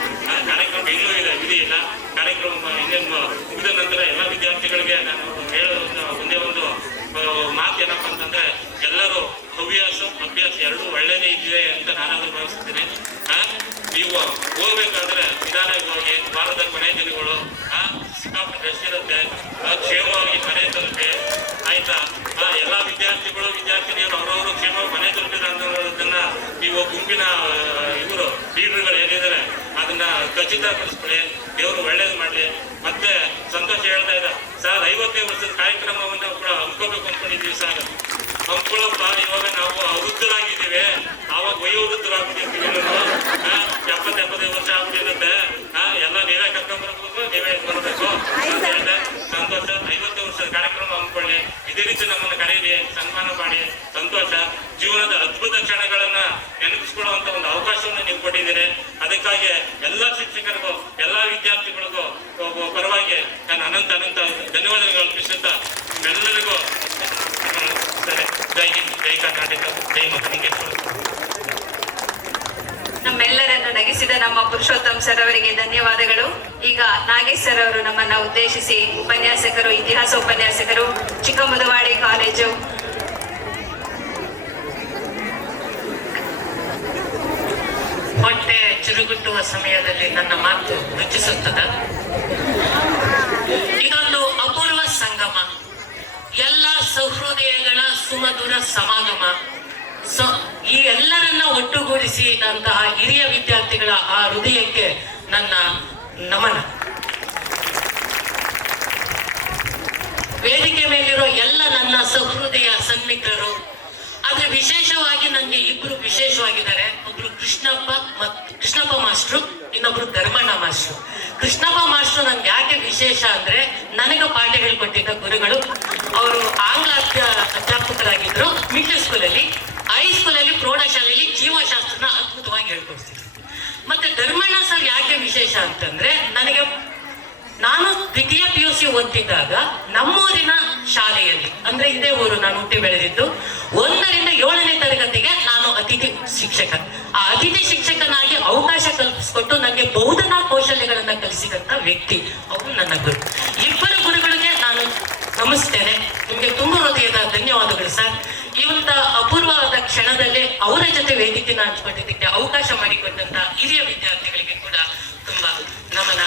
ಕಾರ್ಯಕ್ರಮ ಇನ್ನೂ ಇದೆ, ಇಲ್ಲ ಕಾರ್ಯಕ್ರಮ ಇನ್ನೇನು ಮುಗಿದ ನಂತರ ಎಲ್ಲ ವಿದ್ಯಾರ್ಥಿಗಳಿಗೆ ನಾನು ಹೇಳೋದು ಒಂದೇ ಒಂದು ಮಾತು ಏನಪ್ಪ ಅಂತಂದ್ರೆ, ಎಲ್ಲರೂ ಅಭ್ಯಾಸ ಎರಡೂ ಒಳ್ಳೇದೇ ಇದೆ ಅಂತ ನಾನಾದ್ರೂ ಭಾವಿಸ್ತೀನಿ. ನೀವು ಹೋಗ್ಬೇಕಾದ್ರೆ ನಿಧಾನವಾಗಿ ವಾರದ ಕೊನೆ ದಿನಗಳು ಸಿಕ್ಕಾಪಟ್ಟೆ ರಶ್ ಇರುತ್ತೆ, ಕ್ಷೇಮವಾಗಿ ಮನೆ ತಲುಪಿ ಆಯ್ತಾ. ಎಲ್ಲ ವಿದ್ಯಾರ್ಥಿಗಳು ವಿದ್ಯಾರ್ಥಿನಿಯರು ಅವರವರು ಕ್ಷೇಮವಾಗಿ ಮನೆ ತಲುಪಿದ ಅನ್ನೋದನ್ನ ನೀವು ಗುಂಪಿನ ಇವರು ಲೀಡರ್ಗಳು ಏನಿದ್ದಾರೆ ಅದನ್ನ ಖಚಿತಪಡಿಸ್ಕೊಳ್ಳಿ. ದೇವರು ಒಳ್ಳೇದು ಮಾಡಲಿ. ಮತ್ತೆ ಸಂತೋಷ 50ನೇ ವರ್ಷದ ಕಾರ್ಯಕ್ರಮವನ್ನು ಕೂಡ ಹಮ್ಮಿಕೋಬೇಕು ಅನ್ಕೊಂಡಿದ್ದೀವಿ ಸರ್. ಹಮ್ಕೊಳ್ಳಪ್ಪ, ಇವಾಗ ನಾವು ಅವೃದ್ಧರಾಗಿದ್ದೀವಿ, ಆವಾಗ ವಯೋವೃದ್ಧರಾಗ್ಬಿಟ್ಟಿರ್ತೀವಿ. ನಾವು 70-75 ವರ್ಷ ಆಗ್ಬಿಟ್ಟಿರುತ್ತೆ. ಎಲ್ಲ ನೀವೇ ಕರ್ಕೊಂಡ್ಬರ್ಬೇಕು, ನೀವೇ ಬರಬೇಕು ಅಂತ ಹೇಳಿದೆ. ಸಂತೋಷ. 50 ವರ್ಷದ ಕಾರ್ಯಕ್ರಮ ಹಮ್ಮಿಕೊಳ್ಳಿ, ಇದೇ ರೀತಿ ನಮ್ಮನ್ನು ಕರೀರಿ, ಸನ್ಮಾನ ಮಾಡಿ. ಸಂತೋಷ. ಜೀವನದ ಅದ್ಭುತ ಕ್ಷಣಗಳನ್ನ ನೆನಪಿಸ್ಕೊಳ್ಳುವಂತ ಒಂದು ಅವಕಾಶವನ್ನು ನೀವು ಕೊಟ್ಟಿದ್ದೀರಿ. ಅದಕ್ಕಾಗಿ ಎಲ್ಲ ಶಿಕ್ಷಕರಿಗೂ ಎಲ್ಲ ವಿದ್ಯಾರ್ಥಿಗಳಿಗೂ ಪರವಾಗಿ ನಾನು ಅನಂತ ಧನ್ಯವಾದಗಳು ಅರ್ಪಿಸುತ್ತಾ ಎಲ್ಲರಿಗೂ ಸರಿ, ಜೈ ಹಿಂದ್, ಜೈ ಕರ್ನಾಟಕ, ಜೈ ಮಹಾಲಿಂಗೇಶ್ವರ. ನಮ್ಮೆಲ್ಲರನ್ನು ನಗಿಸಿದ ನಮ್ಮ ಪುರುಷೋತ್ತಮ್ ಸರ್ ಅವರಿಗೆ ಧನ್ಯವಾದಗಳು. ಈಗ ನಾಗೇಶ್ ಸರ್ ಅವರು ನಮ್ಮನ್ನ ಉದ್ದೇಶಿಸಿ ಉಪನ್ಯಾಸಕರು, ಇತಿಹಾಸ ಉಪನ್ಯಾಸಕರು, ಚಿಕ್ಕಮುದವಾಡಿ ಕಾಲೇಜು. ಹೊಟ್ಟೆ ಚಿರುಗುಟ್ಟುವ ಸಮಯದಲ್ಲಿ ನನ್ನ ಮಾತು ರುಚಿಸುತ್ತದೆ. ಇದೊಂದು ಅಪೂರ್ವ ಸಂಗಮ, ಎಲ್ಲ ಸಹೃದಯಗಳ ಸುಮಧುರ ಸಮಾಗಮ. ಈ ಎಲ್ಲರನ್ನ ಒಟ್ಟುಗೂಡಿಸಿದಂತಹ ಹಿರಿಯ ವಿದ್ಯಾರ್ಥಿಗಳ ಆ ಹೃದಯಕ್ಕೆ ನನ್ನ ನಮನ. ವೇದಿಕೆ ಮೇಲಿರೋ ಎಲ್ಲ ನನ್ನ ಸಹೃದಯ ಸನ್ಮಿತ್ರರು, ಆದ್ರೆ ವಿಶೇಷವಾಗಿ ನನಗೆ ಇಬ್ರು ವಿಶೇಷವಾಗಿದ್ದಾರೆ. ಒಬ್ರು ಕೃಷ್ಣಪ್ಪ ಮಾಸ್ಟ್ರು, ಇನ್ನೊಬ್ರು ಧರ್ಮಣ್ಣ ಮಾಸ್ಟ್ರು. ಕೃಷ್ಣಪ್ಪ ಮಾಸ್ಟ್ರು ನನ್ಗೆ ಯಾಕೆ ವಿಶೇಷ ಅಂದ್ರೆ, ನನಗೆ ಪಾಠ ಹೇಳ್ಕೊಟ್ಟಿದ್ದ ಗುರುಗಳು. ಅವರು ಆಂಗ್ಲ ಅಧ್ಯಾಪಕರಾಗಿದ್ರು ಮಿಡ್ಲ್ ಸ್ಕೂಲಲ್ಲಿ. ಹೈಸ್ಕೂಲಲ್ಲಿ, ಪ್ರೌಢಶಾಲೆಯಲ್ಲಿ ಜೀವಶಾಸ್ತ್ರನ ಅದ್ಭುತವಾಗಿ ಹೇಳ್ಕೊಡ್ತಿದ್ರು. ಮತ್ತೆ ಧರ್ಮಣ್ಣ ಸರ್ ಯಾಕೆ ವಿಶೇಷ ಅಂತಂದ್ರೆ, ನಾನು ದ್ವಿತೀಯ PUC ಓದ್ತಿದ್ದಾಗ ನಮ್ಮೂರಿನ ಶಾಲೆಯಲ್ಲಿ, ಅಂದ್ರೆ ಇದೇ ಊರು ನಾನು ಹುಟ್ಟಿ ಬೆಳೆದಿದ್ದು, 1ರಿಂದ 7ನೇ ತರಗತಿಗೆ ನಾನು ಅತಿಥಿ ಶಿಕ್ಷಕ. ಆ ಅತಿಥಿ ಶಿಕ್ಷಕನಾಗಿ ಅವಕಾಶ ಕಲ್ಪಿಸಿಕೊಟ್ಟು ನನಗೆ ಬೋಧನಾ ಕೌಶಲ್ಯಗಳನ್ನ ಕಲಿಸಿದಂತ ವ್ಯಕ್ತಿ ಅವರು ನನ್ನ ಗುರು. ಇಬ್ಬರು ಗುರುಗಳಿಗೆ ನಾನು ನಮಿಸ್ತೇನೆ. ನಿಮಗೆ ತುಂಬ ಹೃದಯದ ಧನ್ಯವಾದಗಳು ಸರ್. ಇಂಥ ಅಪೂರ್ವವಾದ ಕ್ಷಣದಲ್ಲಿ ಅವರ ಜೊತೆ ವೇದಿಕೆನ ಹಂಚ್ಕೊಂಡಿದ್ದಕ್ಕೆ ಅವಕಾಶ ಮಾಡಿಕೊಟ್ಟಂತ ಹಿರಿಯ ವಿದ್ಯಾರ್ಥಿಗಳಿಗೆ ಕೂಡ ತುಂಬಾ ನಮನ.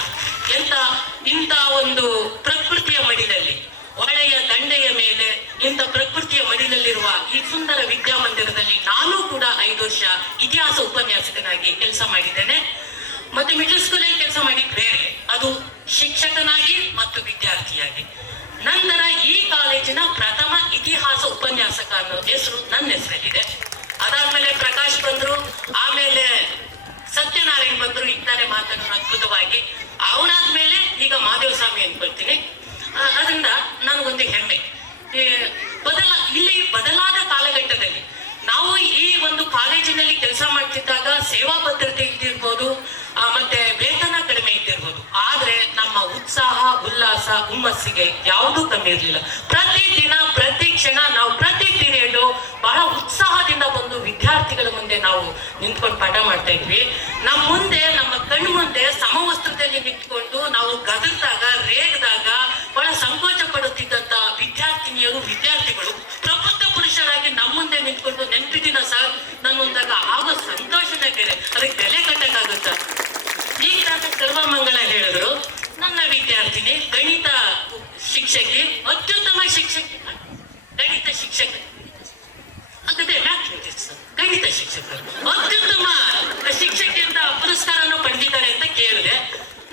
ಇಂಥ ಒಂದು ಪ್ರಕೃತಿಯ ಮಡಿಲಲ್ಲಿ, ಹೊಳೆಯ ದಂಡೆಯ ಮೇಲೆ ಇಂಥ ಪ್ರಕೃತಿಯ ಮಡಿಲಲ್ಲಿರುವ ಈ ಸುಂದರ ವಿದ್ಯಾಮಂದಿರದಲ್ಲಿ ನಾನು ಕೂಡ 5 ವರ್ಷ ಇತಿಹಾಸ ಉಪನ್ಯಾಸಕನಾಗಿ ಕೆಲಸ ಮಾಡಿದ್ದೇನೆ. ಮತ್ತೆ ಮಿಡ್ಲ್ ಸ್ಕೂಲಲ್ಲಿ ಕೆಲಸ ಮಾಡಿದ್ ಬೇರೆ, ಅದು ಶಿಕ್ಷಕನಾಗಿ ಮತ್ತು ವಿದ್ಯಾರ್ಥಿಯಾಗಿ. ನಂತರ ಈ ಕಾಲೇಜಿನ ಪ್ರಥಮ ಇತಿಹಾಸ ಉಪನ್ಯಾಸಕ ಅನ್ನೋ ಹೆಸರು ನನ್ನ ಹೆಸರಲ್ಲಿದೆ. ಅದಾದ್ಮೇಲೆ ಪ್ರಕಾಶ್ ಬಂದ್ರು, ಆಮೇಲೆ ಸತ್ಯನಾರಾಯಣ್ ಬಂದ್ರು, ಇದ್ದಾರೆ ಮಾತಾಡೋರು ಅದ್ಭುತವಾಗಿ. ಅವರಾದ್ಮೇಲೆ ಈಗ ಮಾದೇವಸ್ವಾಮಿ ಅನ್ಕೊಳ್ತೀನಿ. ಅದರಿಂದ ನನಗೊಂದು ಹೆಮ್ಮೆ. ಇಲ್ಲಿ ಬದಲಾದ ಕಾಲಘಟ್ಟದಲ್ಲಿ ನಾವು ಈ ಒಂದು ಕಾಲೇಜಿನಲ್ಲಿ ಕೆಲಸ ಮಾಡ್ತಿದ್ದಾಗ ಸೇವಾ ಭದ್ರತೆ ಇದ್ದಿರ್ಬೋದು, ಮತ್ತೆ ವೇತನ ಕಡಿಮೆ ಇದ್ದಿರ್ಬೋದು, ಆದ್ರೆ ನಮ್ಮ ಉತ್ಸಾಹ, ಉಲ್ಲಾಸ, ಹುಮ್ಮಸ್ಸಿಗೆ ಯಾವುದೂ ಕಮ್ಮಿ ಇರಲಿಲ್ಲ. ಪ್ರತಿದಿನ, ಪ್ರತಿ ಕ್ಷಣ, ನಾವು ಪ್ರತಿ ಪೀರಿಯಡ್ ಬಹಳ ಉತ್ಸಾಹದಿಂದ ಬಂದು ವಿದ್ಯಾರ್ಥಿಗಳ ಮುಂದೆ ನಾವು ನಿಂತ್ಕೊಂಡು ಪಾಠ ಮಾಡ್ತಾ ಇದ್ವಿ. ನಮ್ಮ ಮುಂದೆ, ನಮ್ಮ ಕಣ್ಣು ಮುಂದೆ ಸಮವಸ್ತ್ರದಲ್ಲಿ ನಿಂತ್ಕೊಂಡು ನಾವು ಗದರ್ದಾಗ, ರೇಗದಾಗ ಬಹಳ ಸಂಕೋಚ ಪಡುತ್ತಿದ್ದಂತ ವಿದ್ಯಾರ್ಥಿನಿಯರು, ವಿದ್ಯಾರ್ಥಿಗಳು ಪ್ರಬುದ್ಧ ಪುರುಷರಾಗಿ ನಮ್ಮ ಮುಂದೆ ನಿಂತ್ಕೊಂಡು ನೆನಪಿದಿನ ಸರ್ ನನ್ನೊಂದಾಗ ಆಗೋ ಸಂತೋಷನೇ ಬೇರೆ, ಅದಕ್ಕೆ ಬೆಲೆ ಕಟ್ಟಕ್ಕಾಗುತ್ತ. ಈಗ ಸರ್ವಮಂಗಳ ಹೇಳಿದ್ರು, ನನ್ನ ವಿದ್ಯಾರ್ಥಿನಿ ಗಣಿತ ಶಿಕ್ಷಕಿ, ಅತ್ಯುತ್ತಮ ಶಿಕ್ಷಕಿ, ಗಣಿತ ಶಿಕ್ಷಕ, ಅದೇ ಮ್ಯಾಥಮೆಟಿಕ್ಸ್ ಗಣಿತ ಶಿಕ್ಷಕರು ಅತ್ಯುತ್ತಮ ಶಿಕ್ಷಕಿ ಅಂತ ಪುರಸ್ಕಾರನ ಪಡೆದಿದ್ದಾರೆ ಅಂತ ಕೇಳಿದೆ.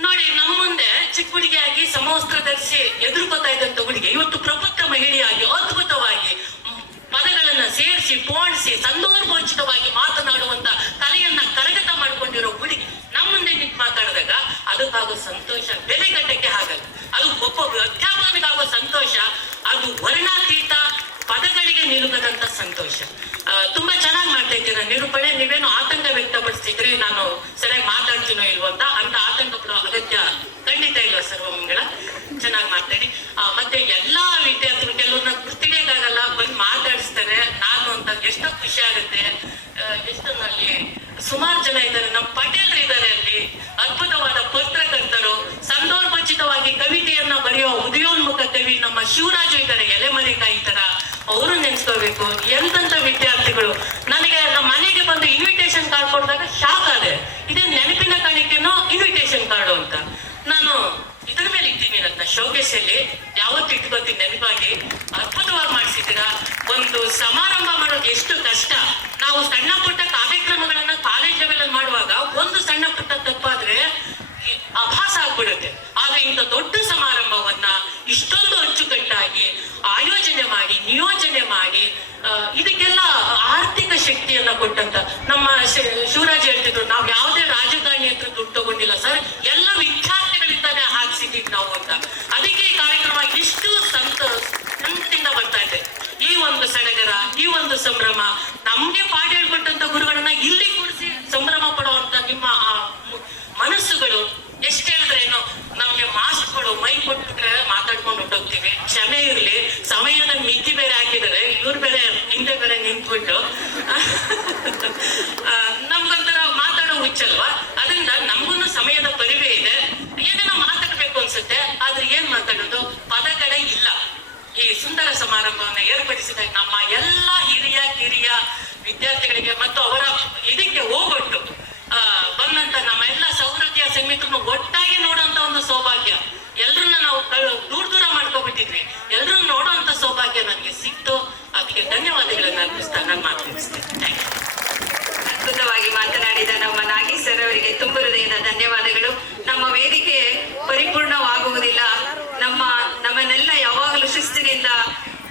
ನೋಡಿ, ನಮ್ಮ ಮುಂದೆ ಚಿಕ್ಕ ಹುಡುಗಿಯಾಗಿ ಸಮವಸ್ತ್ರ ಧರಿಸಿ ಎದುರುಕೋತಾ ಇದ್ದಂತ ಹುಡುಗಿ ಇವತ್ತು ಪ್ರಬುದ್ಧ ಮಹಿಳೆಯಾಗಿ ಅದ್ಭುತವಾಗಿ ಪದಗಳನ್ನ ಸೇರಿಸಿ, ಪೋಣಿಸಿ, ಸಂದರ್ಭೋಚಿತವಾಗಿ ಮಾತನಾಡುವಂತ ಕಲೆಯನ್ನ ಕರಗತ ಮಾಡ್ಕೊಂಡಿರೋ ಹುಡುಗಿ ನಮ್ಮ ಮುಂದೆ ನಿಂತು ಮಾತಾಡಿದಾಗ ಅದಕ್ಕಾಗೋ ಸಂತೋಷ ಬೆಲೆ ಕಟ್ಟಕ್ಕೆ ಆಗಲ್ಲ. ಅದು ಒಬ್ಬ ಅಧ್ಯಾಪಕನಿಗಾಗೋ ಸಂತೋಷ, ಅದು ವರ್ಣಾತೀತ, ಪದಗಳಿಗೆ ನಿಲುಕದಂತ ಸಂತೋಷ. ತುಂಬಾ ಚೆನ್ನಾಗಿ ಮಾಡ್ತಾ ಇದ್ದೀರಾ ನಿರೂಪಣೆ. ನೀವೇನು ಆತಂಕ ವ್ಯಕ್ತಪಡಿಸ್ತಿದ್ರಿ ನಾನು ಸರಿಯಾಗಿ ಮಾತಾಡ್ತೀನೋ ಇಲ್ವೋ ಅಂತ ಆತಂಕ ಪಡೋ ಅಗತ್ಯ ಖಂಡಿತ ಇಲ್ಲ. ಸರ್ವಮಂಗಳ ಚೆನ್ನಾಗಿ ಮಾತಾಡಿ. ಮತ್ತೆ ಎಲ್ಲಾ ವಿದ್ಯಾರ್ಥಿಗಳು ಕೆಲವ್ರನ್ನ ಗುರ್ತಿಡಿಯಕ್ಕಾಗಲ್ಲ, ಬಂದು ಮಾತಾಡಿಸ್ತಾರೆ ನಾನು ಅಂತ, ಎಷ್ಟೋ ಖುಷಿ ಆಗುತ್ತೆ. ಎಷ್ಟೊಂದಲ್ಲಿ ಸುಮಾರು ಜನ ಇದ್ದಾರೆ, ನಮ್ಮ ಪಟೇಲ್ರು ಇದ್ದಾರೆ ಅಲ್ಲಿ, ಅದ್ಭುತವಾದ ಪತ್ರಕರ್ತರು, ಸಂದರ್ಭೋಚಿತವಾಗಿ ಕವಿತೆಯನ್ನ ಬರೆಯೋ ಉದಯೋನ್ಮುಖ ಕವಿ ನಮ್ಮ ಶಿವರಾಜು ಇದ್ದಾರೆ, ಎಲೆಮರಿಕಾಯಿ ತರ, ಅವರು ನೆನ್ಸ್ಕೋಬೇಕು. ಎಂತೆಂತ ವಿದ್ಯಾರ್ಥಿಗಳು. ನನಗೆ ನಮ್ಮ ಮನೆಗೆ ಬಂದು ಇನ್ವಿಟೇಷನ್ ಕಾರ್ಡ್ ಕೊಡಿದಾಗ ಶಾಕ್ ಆದೆ. ಇದೇ ನೆನಪಿನ ಕಾಣಿಕೆನೋ ಇನ್ವಿಟೇಷನ್ ಕಾರ್ಡು ಅಂತ. ನಾನು ಇದ್ರ ಮೇಲೆ ಇದ್ದೀನಿ, ನನ್ನ ಶೋಕೇಶಲ್ಲಿ ಯಾವತ್ತು ಇಟ್ಕೋತೀನಿ ನೆನಪಾಗಿ. ಅದ್ಭುತವಾಗಿ ಮಾಡಿಸಿದ್ದೀರಾ. ಒಂದು ಸಮಾರಂಭ ಮಾಡೋದು ಎಷ್ಟು ಕಷ್ಟ. ನಾವು ಸಣ್ಣ ಪುಟ್ಟ ಕಾರ್ಯಕ್ರಮಗಳನ್ನ ಕಾಲೇಜ್ ಲೆವೆಲ್ ಮಾಡುವಾಗ ಒಂದು ಸಣ್ಣ ಪುಟ್ಟ ತಪ್ಪಾದ್ರೆ ಆಭಾಸ ಆಗ್ಬಿಡುತ್ತೆ. ಆದ್ರೆ ಇಂಥ ದೊಡ್ಡ ಸಮಾರಂಭವನ್ನ ಇಷ್ಟೊಂದು ಅಚ್ಚುಕಟ್ಟು ನಿಯೋಜನೆ ಮಾಡಿ ಇದಕ್ಕೆಲ್ಲ ಆರ್ಥಿಕ ಶಕ್ತಿಯನ್ನ ಕೊಟ್ಟಂತ ನಮ್ಮ ಶಿವರಾಜ್ ಹೇಳ್ತಿದ್ರು, ನಾವು ಯಾವುದೇ ರಾಜಕಾರಣಿ ಹತ್ರ ದುಡ್ಡು ತಗೊಂಡಿಲ್ಲ ಸರ್, ಎಲ್ಲ ವಿದ್ಯಾರ್ಥಿಗಳಿಂದಾನೇ ಹಾಕ್ಸಿದ್ದೀವಿ ನಾವು ಅಂತ. ಅದಕ್ಕೆ ಈ ಕಾರ್ಯಕ್ರಮ ಇಷ್ಟು ಸಂತದಿಂದ ಬರ್ತಾ ಇದೆ. ಈ ಒಂದು ಸಡಗರ, ಈ ಒಂದು ಸಂಭ್ರಮ, ನಮ್ಗೆ ಪಾಠ ಹೇಳ್ಕೊಟ್ಟಂತ ಗುರುಗಳನ್ನ ಇಲ್ಲಿ ಕೂರಿಸಿ ಸಂಭ್ರಮ ಪಡುವಂತ ನಿಮ್ಮ ಮನಸ್ಸುಗಳು ಎಷ್ಟು ಹೇಳಿದ್ರೇನು, ನಮ್ಗೆ ಮಾಸ್ಕ್ಗಳು ಮೈ ಕೊಟ್ಬಿಟ್ರೆ ಮಾತಾಡ್ಕೊಂಡು ಹೊಟ್ಟೋಗ್ತೀವಿ, ಕ್ಷಮೆ ಇರ್ಲಿ. ಸಮಯದ ಮಿತಿ ಬೇರೆ ಹಾಕಿದರೆ, ಇವ್ರು ಬೇರೆ ಹಿಂದೆ ಬೇರೆ ನಿಂತ್ಬಿಟ್ಟು ನಮ್ಗೊಂಥರ ಮಾತಾಡೋ ಹುಚ್ಚಲ್ವಾ. ಅದರಿಂದ ನಮಗೂ ಸಮಯದ ಪರಿವೇ ಇದೆ. ಏನೇನೋ ಮಾತಾಡ್ಬೇಕು ಅನ್ಸುತ್ತೆ, ಆದ್ರೆ ಏನ್ ಮಾತಾಡೋದು, ಪದಗಳೇ ಇಲ್ಲ. ಈ ಸುಂದರ ಸಮಾರಂಭವನ್ನು ಏರ್ಪಡಿಸಿದ ನಮ್ಮ ಎಲ್ಲ ಹಿರಿಯ ಕಿರಿಯ ವಿದ್ಯಾರ್ಥಿಗಳಿಗೆ ಮತ್ತು ಅವರ ಇದಕ್ಕೆ ಹೋಗೊಟ್ಟು ಬಂದಂತ ನಮ್ಮ ಎಲ್ಲ ಸೌಹೃದಯ ಸಮಿತಿಯನ್ನು ಒಟ್ಟಾಗಿ ನೋಡುವಂತ ಒಂದು ಸೌಭಾಗ್ಯ. ಎಲ್ರನ್ನ ನಾವು ದೂರ ಮಾಡ್ಕೊಬಿಟ್ಟಿದ್ವಿ, ಎಲ್ರನ್ನ ನೋಡುವಂತ ಸೌಭಾಗ್ಯ ನನಗೆ ಸಿಕ್ತು. ಅದಕ್ಕೆ ಧನ್ಯವಾದಗಳನ್ನ ಅರ್ಪಿಸ್ತಾ ನಾನು ಮಾತು ಮುಗಿಸ್ತೇನೆ. Thank you. ಅದ್ಭುತವಾಗಿ ಮಾತನಾಡಿದ ನಮ್ಮ ನಾಗೇಶ್ ಸರ್ ಅವರಿಗೆ ತುಂಬ ಹೃದಯದ ಧನ್ಯವಾದಗಳು. ನಮ್ಮ ವೇದಿಕೆ ಪರಿಪೂರ್ಣವಾಗುವುದಿಲ್ಲ. ನಮ್ಮನ್ನೆಲ್ಲ ಯಾವಾಗಲೂ ಶಿಸ್ತಿನಿಂದ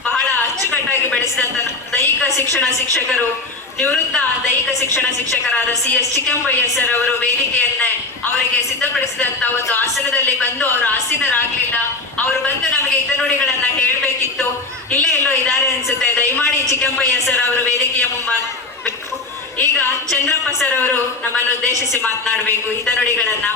ಬಹಳ ಅಚ್ಚುಕಟ್ಟಾಗಿ ಬೆಳೆಸಿದಂತ ದೈಹಿಕ ಶಿಕ್ಷಣ ಶಿಕ್ಷಕರು, ನಿವೃತ್ತ ದೈಹಿಕ ಶಿಕ್ಷಣ ಶಿಕ್ಷಕರಾದ CS ಚಿಕ್ಕಂಪಯ್ಯ ಸರ್ ಅವರು ವೇದಿಕೆಯನ್ನೇ ಅವರಿಗೆ ಸಿದ್ಧಪಡಿಸಿದಂತ ಒಂದು ಆಸನದಲ್ಲಿ ಬಂದು ಅವರು ಆಸೀನರಾಗ್ಲಿಲ್ಲ. ಅವರು ಬಂದು ನಮಗೆ ಹಿತನುಡಿಗಳನ್ನ ಹೇಳ್ಬೇಕಿತ್ತು. ಇಲ್ಲೇ ಎಲ್ಲೋ ಇದ್ದಾರೆ ಅನ್ಸುತ್ತೆ. ದಯಮಾಡಿ ಚಿಕ್ಕಂಪಯ್ಯ ಸರ್ ಅವರು ವೇದಿಕೆಯ ಮುಂಬಾಗಬೇಕು. ಈಗ ಚಂದ್ರಪ್ಪ ಸರ್ ಅವರು ನಮ್ಮನ್ನು ಉದ್ದೇಶಿಸಿ ಮಾತನಾಡಬೇಕು ಹಿತನುಡಿಗಳನ್ನ.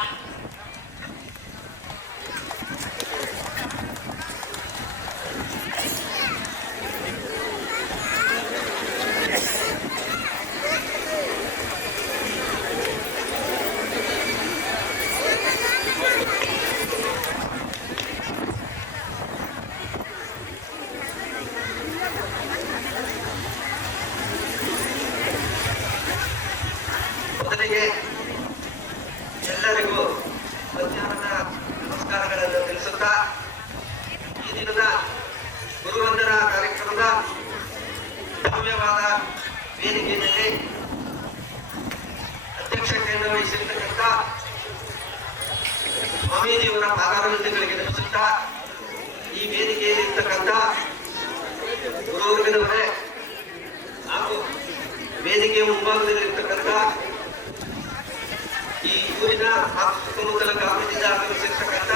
ಎಲ್ಲರಿಗೂ ಮಧ್ಯಾಹ್ನದ ನಮಸ್ಕಾರಗಳನ್ನು ತಿಳಿಸುತ್ತಾ, ಈ ದಿನದ ಗುರುವಂದನಾ ಕಾರ್ಯಕ್ರಮದ ಭವ್ಯವಾದ ವೇದಿಕೆಯಲ್ಲಿ ಅಧ್ಯಕ್ಷತೆಯನ್ನು ವಹಿಸಿರ್ತಕ್ಕಂಥ ಸ್ವಾಮೀಜಿಯವರ ಪಾದಾರವಿಂದಗಳಿಗೆ ನಮಿಸುತ್ತಾ, ಈ ವೇದಿಕೆಯಲ್ಲಿ ಇರ್ತಕ್ಕಂಥ ಗುರುವರ್ಗದವರೇ ಹಾಗೂ ವೇದಿಕೆಯ ಮುಂಭಾಗದಲ್ಲಿರ್ತಕ್ಕಂಥ ಈ ಊರಿನ ಹಾಗೂ ಸುತ್ತಮುತ್ತಲ ಗ್ರಾಮದಿಂದ ಆಗಮಿಸಿರ್ತಕ್ಕಂಥ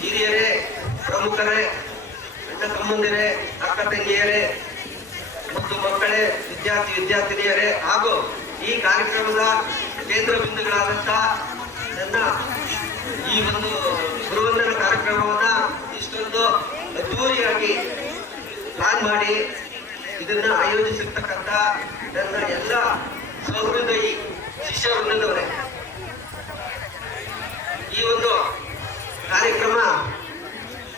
ಹಿರಿಯರೇ, ಪ್ರಮುಖರೇ, ಅಣ್ಣ ತಮ್ಮಂದಿರೇ, ಅಕ್ಕ ತಂಗಿಯರೇ ಮತ್ತು ಮಕ್ಕಳೇ, ವಿದ್ಯಾರ್ಥಿನಿಯರೇ ಹಾಗೂ ಈ ಕಾರ್ಯಕ್ರಮದ ಕೇಂದ್ರ ಬಿಂದುಗಳಾದಂಥ ನನ್ನ ಈ ಒಂದು ಗುರುವಂದನ ಕಾರ್ಯಕ್ರಮವನ್ನ ಇಷ್ಟೊಂದು ಅದ್ದೂರಿಯಾಗಿ ಪ್ಲಾನ್ ಮಾಡಿ ಇದನ್ನ ಆಯೋಜಿಸಿರ್ತಕ್ಕಂಥ ನನ್ನ ಎಲ್ಲ ಸಹೃದಯಿ ಶಿಷ್ಯ ವೃಂದದವರೇ, ಈ ಒಂದು ಕಾರ್ಯಕ್ರಮ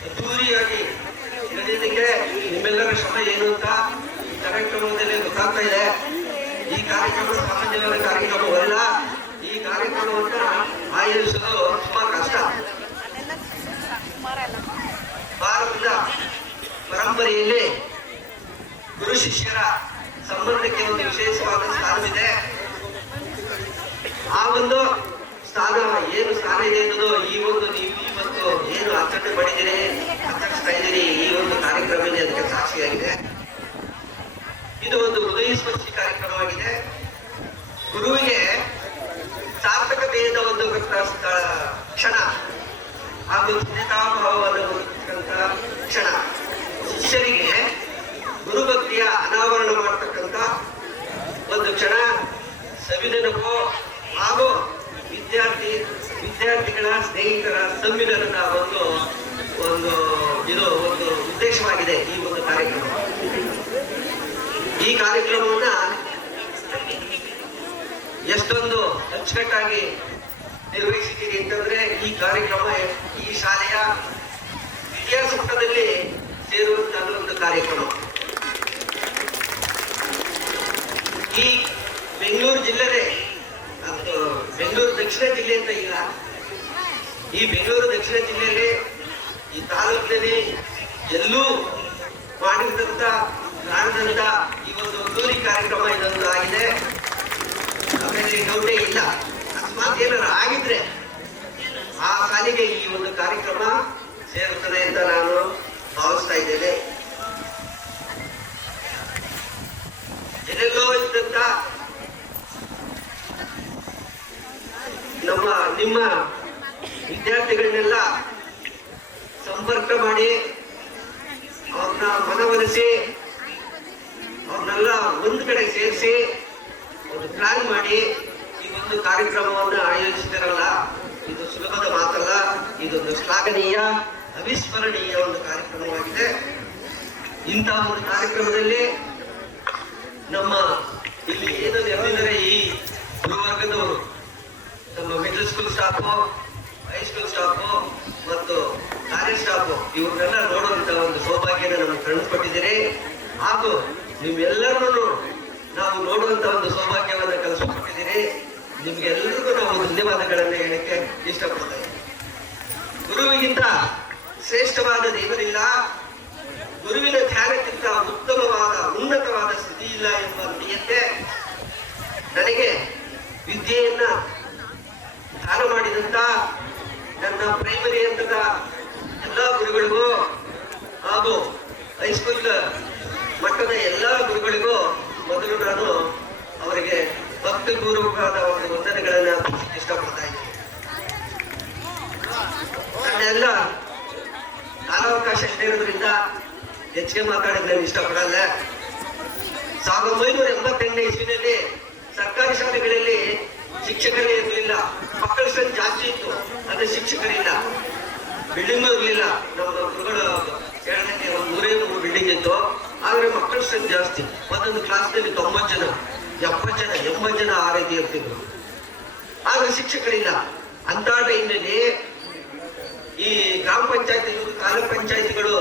ಅದ್ದೂರಿಯಾಗಿ ನಡೆಯೋದಕ್ಕೆ ನಿಮ್ಮೆಲ್ಲರ ಶ್ರಮ ಏನು ಅಂತ ಈ ಕಾರ್ಯಕ್ರಮದಲ್ಲಿ ಗೊತ್ತಾಗ್ತಾ ಇದೆ. ಈ ಕಾರ್ಯಕ್ರಮ ಸಾಮಾನ್ಯವಾದ ಕಾರ್ಯಕ್ರಮವಲ್ಲ. ಈ ಕಾರ್ಯಕ್ರಮವನ್ನ ಆಯೋಜಿಸಲು ತುಂಬಾ ಕಷ್ಟ. ಭಾರತದ ಪರಂಪರೆಯಲ್ಲಿ ಗುರು ಶಿಷ್ಯರ ಸಂಬಂಧಕ್ಕೆ ಒಂದು ವಿಶೇಷವಾದ ಸ್ಥಾನವಿದೆ. ಆ ಒಂದು ಸ್ಥಾನ ಏನು ಸ್ಥಾನ ಇದೆ ಅನ್ನೋದು ಈ ಒಂದು ನೀವು ಇವತ್ತು ಏನು ಆಚರಣೆ ಮಾಡಿದ್ದೀರಿ, ಆಚರಿಸ್ತಾ ಇದ್ದೀರಿ, ಈ ಒಂದು ಕಾರ್ಯಕ್ರಮದಲ್ಲಿ ಅದಕ್ಕೆ ಸಾಕ್ಷಿಯಾಗಿದೆ. ಇದು ಒಂದು ಹೃದಯ ಸ್ಪರ್ಶಿ ಕಾರ್ಯಕ್ರಮವಾಗಿದೆ. ಗುರುವಿಗೆ ಸಾರ್ಥಕತೆಯಿಂದ ಒಂದು ಕ್ಷಣ ಹಾಗೂ ಚಿಂತಾಭಾವವನ್ನು ಹೊಂದತಕ್ಕಂಥ ಕ್ಷಣ, ಶಿಷ್ಯರಿಗೆ ಗುರುಭಕ್ತಿಯ ಅನಾವರಣ ಮಾಡತಕ್ಕಂಥ ಒಂದು ಕ್ಷಣ, ಸವಿನೆನಪು ಹಾಗೂ ವಿದ್ಯಾರ್ಥಿಗಳ ಸ್ನೇಹಿತರ ಸಮ್ಮಿಲನದ ಒಂದು ಉದ್ದೇಶವಾಗಿದೆ ಈ ಒಂದು ಕಾರ್ಯಕ್ರಮ. ಈ ಕಾರ್ಯಕ್ರಮವನ್ನ ಎಷ್ಟೊಂದು ಅಚ್ಚುಕಟ್ಟಾಗಿ ನಿರ್ವಹಿಸಿದ್ದೀರಿ ಅಂತಂದ್ರೆ, ಈ ಕಾರ್ಯಕ್ರಮ ಈ ಶಾಲೆಯ ಇತಿಹಾಸ ಪುಟದಲ್ಲಿ ಸೇರುವಂತಹ ಒಂದು ಕಾರ್ಯಕ್ರಮ. ಈ ಬೆಂಗಳೂರು ಜಿಲ್ಲೆನೇ, ಬೆಂಗಳೂರು ದಕ್ಷಿಣ ಜಿಲ್ಲೆ ಅಂತ ಇಲ್ಲ, ಈ ಬೆಂಗಳೂರು ದಕ್ಷಿಣ ಜಿಲ್ಲೆಯಲ್ಲಿ ಈ ತಾಲೂಕಿನಲ್ಲಿ ಎಲ್ಲೂ ಮಾಡಿದಂತ ಕಾರಣದಂತ ಈ ಒಂದು ಅದ್ದೂರಿ ಕಾರ್ಯಕ್ರಮ ಇದೊಂದು ಆಗಿದೆ. ಆಮೇಲೆ ಡೌಟೇ ಇಲ್ಲ. ಅಕಸ್ಮಾತ್ ಏನಾರು ಆಗಿದ್ರೆ ಆ ಸಾಲಿಗೆ ಈ ಒಂದು ಕಾರ್ಯಕ್ರಮ ಸೇರುತ್ತದೆ ಅಂತ ನಾನು ಭಾವಿಸ್ತಾ ಇದ್ದೇನೆ. ಅವ್ರನ್ನ ಮನವೊಲಿಸಿ ಅವ್ರನ್ನೆಲ್ಲ ಒಂದು ಕಡೆ ಸೇರಿಸಿ ಒಂದು ಪ್ಲಾನ್ ಮಾಡಿ ಈ ಒಂದು ಕಾರ್ಯಕ್ರಮವನ್ನು ಆಯೋಜಿಸಿದಾರಲ್ಲ, ಇದು ಸುಲಭದ ಮಾತಲ್ಲ. ಇದೊಂದು ಶ್ಲಾಘನೀಯ, ಅವಿಸ್ಮರಣೀಯ ಒಂದು ಕಾರ್ಯಕ್ರಮವಾಗಿದೆ. ಇಂತಹ ಒಂದು ಕಾರ್ಯಕ್ರಮದಲ್ಲಿ ನಮ್ಮ ಇಲ್ಲಿ ಏನು ನೆರೆದಿದ್ದಾರೆ ಈ ಗುರುವರ್ಗದವರು, ನಮ್ಮ middle school staff, high school staff ಮತ್ತು ಕಾಲೇಜ್ ಸ್ಟಾಫು, ಇವ್ರನ್ನೆಲ್ಲ ನೋಡುವಂತ ಒಂದು ಸೌಭಾಗ್ಯನ ನಮಗೆ ಕಳಿಸ್ಕೊಟ್ಟಿದ್ದೀರಿ. ಹಾಗೂ ನಿಮ್ಮೆಲ್ಲರನ್ನು ನಾವು ನೋಡುವಂತ ಒಂದು ಸೌಭಾಗ್ಯವನ್ನು ಕಲಿಸ್ಕೊಟ್ಟಿದ್ದೀರಿ. ನಿಮ್ಗೆಲ್ಲರಿಗೂ ನಾವು ಧನ್ಯವಾದಗಳನ್ನು ಹೇಳಕ್ಕೆ ಇಷ್ಟಪಡ್ತಾ ಇದ್ದೀವಿ. ಗುರುವಿಗಿಂತ ಶ್ರೇಷ್ಠವಾದ ದೇವರಿಲ್ಲ, ಗುರುವಿನ ಧ್ಯಾನಕ್ಕಿಂತ ಉತ್ತಮವಾದ ಉನ್ನತವಾದ ಸ್ಥಿತಿ ಇಲ್ಲ ಎಂಬ ನುಡಿಯಂತೆ ನನಗೆ ವಿದ್ಯೆಯನ್ನ ದಾನ ಮಾಡಿದಂತ ನನ್ನ ಪ್ರೈಮರಿ ಹಂತದ ಎಲ್ಲ ಗುರುಗಳಿಗೂ ಹಾಗೂ ಹೈಸ್ಕೂಲ್ ಮಟ್ಟದ ಎಲ್ಲ ಗುರುಗಳಿಗೂ ಮೊದಲು ನಾನು ಅವರಿಗೆ ಭಕ್ತಿಪೂರ್ವಕವಾದ ಒಂದು ವಂದನೆಗಳನ್ನ ಇಷ್ಟಪಡ್ತಾ ಇದ್ದೀನಿ. ನನ್ನೆಲ್ಲ ಕಾಲಾವಕಾಶ ಇರೋದ್ರಿಂದ ಹೆಚ್ಚಿಗೆ ಮಾತಾಡೋದು ನಾನು ಇಷ್ಟಪಡಲ್ಲ. 1988ನೇ ಇಸ್ವಿನಲ್ಲಿ ಸರ್ಕಾರಿ ಶಾಲೆಗಳಲ್ಲಿ ಶಿಕ್ಷಕರೇ ಇರಲಿಲ್ಲ. ಮಕ್ಕಳ ಸಂಖ್ಯೆ ಜಾಸ್ತಿ ಇತ್ತು, ಆದ್ರೆ ಶಿಕ್ಷಕರಿಲ್ಲ, ಬಿಲ್ಡಿಂಗು ಇರಲಿಲ್ಲ. ನಮ್ಮ ಗುರುಗಳು ಹೇಳೋದಕ್ಕೆ ಒಂದು 103 ಬಿಲ್ಡಿಂಗ್ ಇತ್ತು, ಆದ್ರೆ ಮಕ್ಕಳ ಸಂಖ್ಯೆ ಜಾಸ್ತಿ. ಒಂದೊಂದು ಕ್ಲಾಸ್ನಲ್ಲಿ 90 ಜನ, 70 ಜನ, 80 ಜನ ಆ ರೀತಿ ಇರ್ತಿದ್ರು. ಆದ್ರೆ ಶಿಕ್ಷಕರಿಲ್ಲ. ಅಂತ ಟೈಮ್ನಲ್ಲಿ ಈ ಗ್ರಾಮ ಪಂಚಾಯತಿ, ತಾಲೂಕ್ ಪಂಚಾಯತಿಗಳು,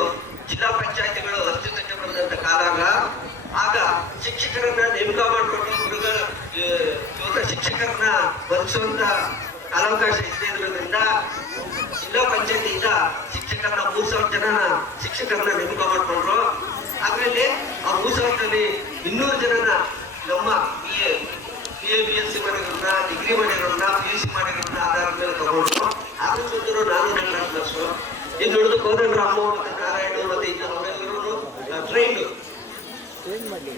ಜಿಲ್ಲಾ ಪಂಚಾಯತಿಗಳು ಅಸ್ತಿತ್ವಕ್ಕೆ ಬಂದಂತ ಕಾಲಾಗ ಆಗ ಶಿಕ್ಷಕರನ್ನ ನೇಮಕ ಮಾಡಿಕೊಂಡು ಗುರುಗಳ ಶಿಕ್ಷಕರನ್ನ ಬರೆಸುವಂತ ಕಾಲಾವಕಾಶ ಇಲ್ಲದೆ ಇರೋದ್ರಿಂದ ಜಿಲ್ಲಾ ಪಂಚಾಯತಿಯಿಂದ ಶಿಕ್ಷಕರನ್ನ 3,000 ಜನ ಶಿಕ್ಷಕರನ್ನ ನೇಮಕ ಮಾಡಿಕೊಂಡ್ರು. ಆಮೇಲೆ ಆ 3,000ರಲ್ಲಿ 200 ಜನನ ನಮ್ಮ BSc ಮಾಡಿರೋನ್ನ, ಡಿಗ್ರಿ ಮಾಡಿರೋನ್ನ, PUC ಮಾಡಿರೋನ್ನ ಆಧಾರದ ಮೇಲೆ ತಗೊಂಡ್ರು. ಆದ್ರೂ ಸುತ್ತಲೂ 400 ಇನ್ನು ಉಳಿದು ಕೋದಂಡ ರಾಮು ಮತ್ತೆ ನಾರಾಯಣ ಮತ್ತೆ ಇನ್ನು ಅವರೆಲ್ಲರೂ ಟ್ರೈನ್,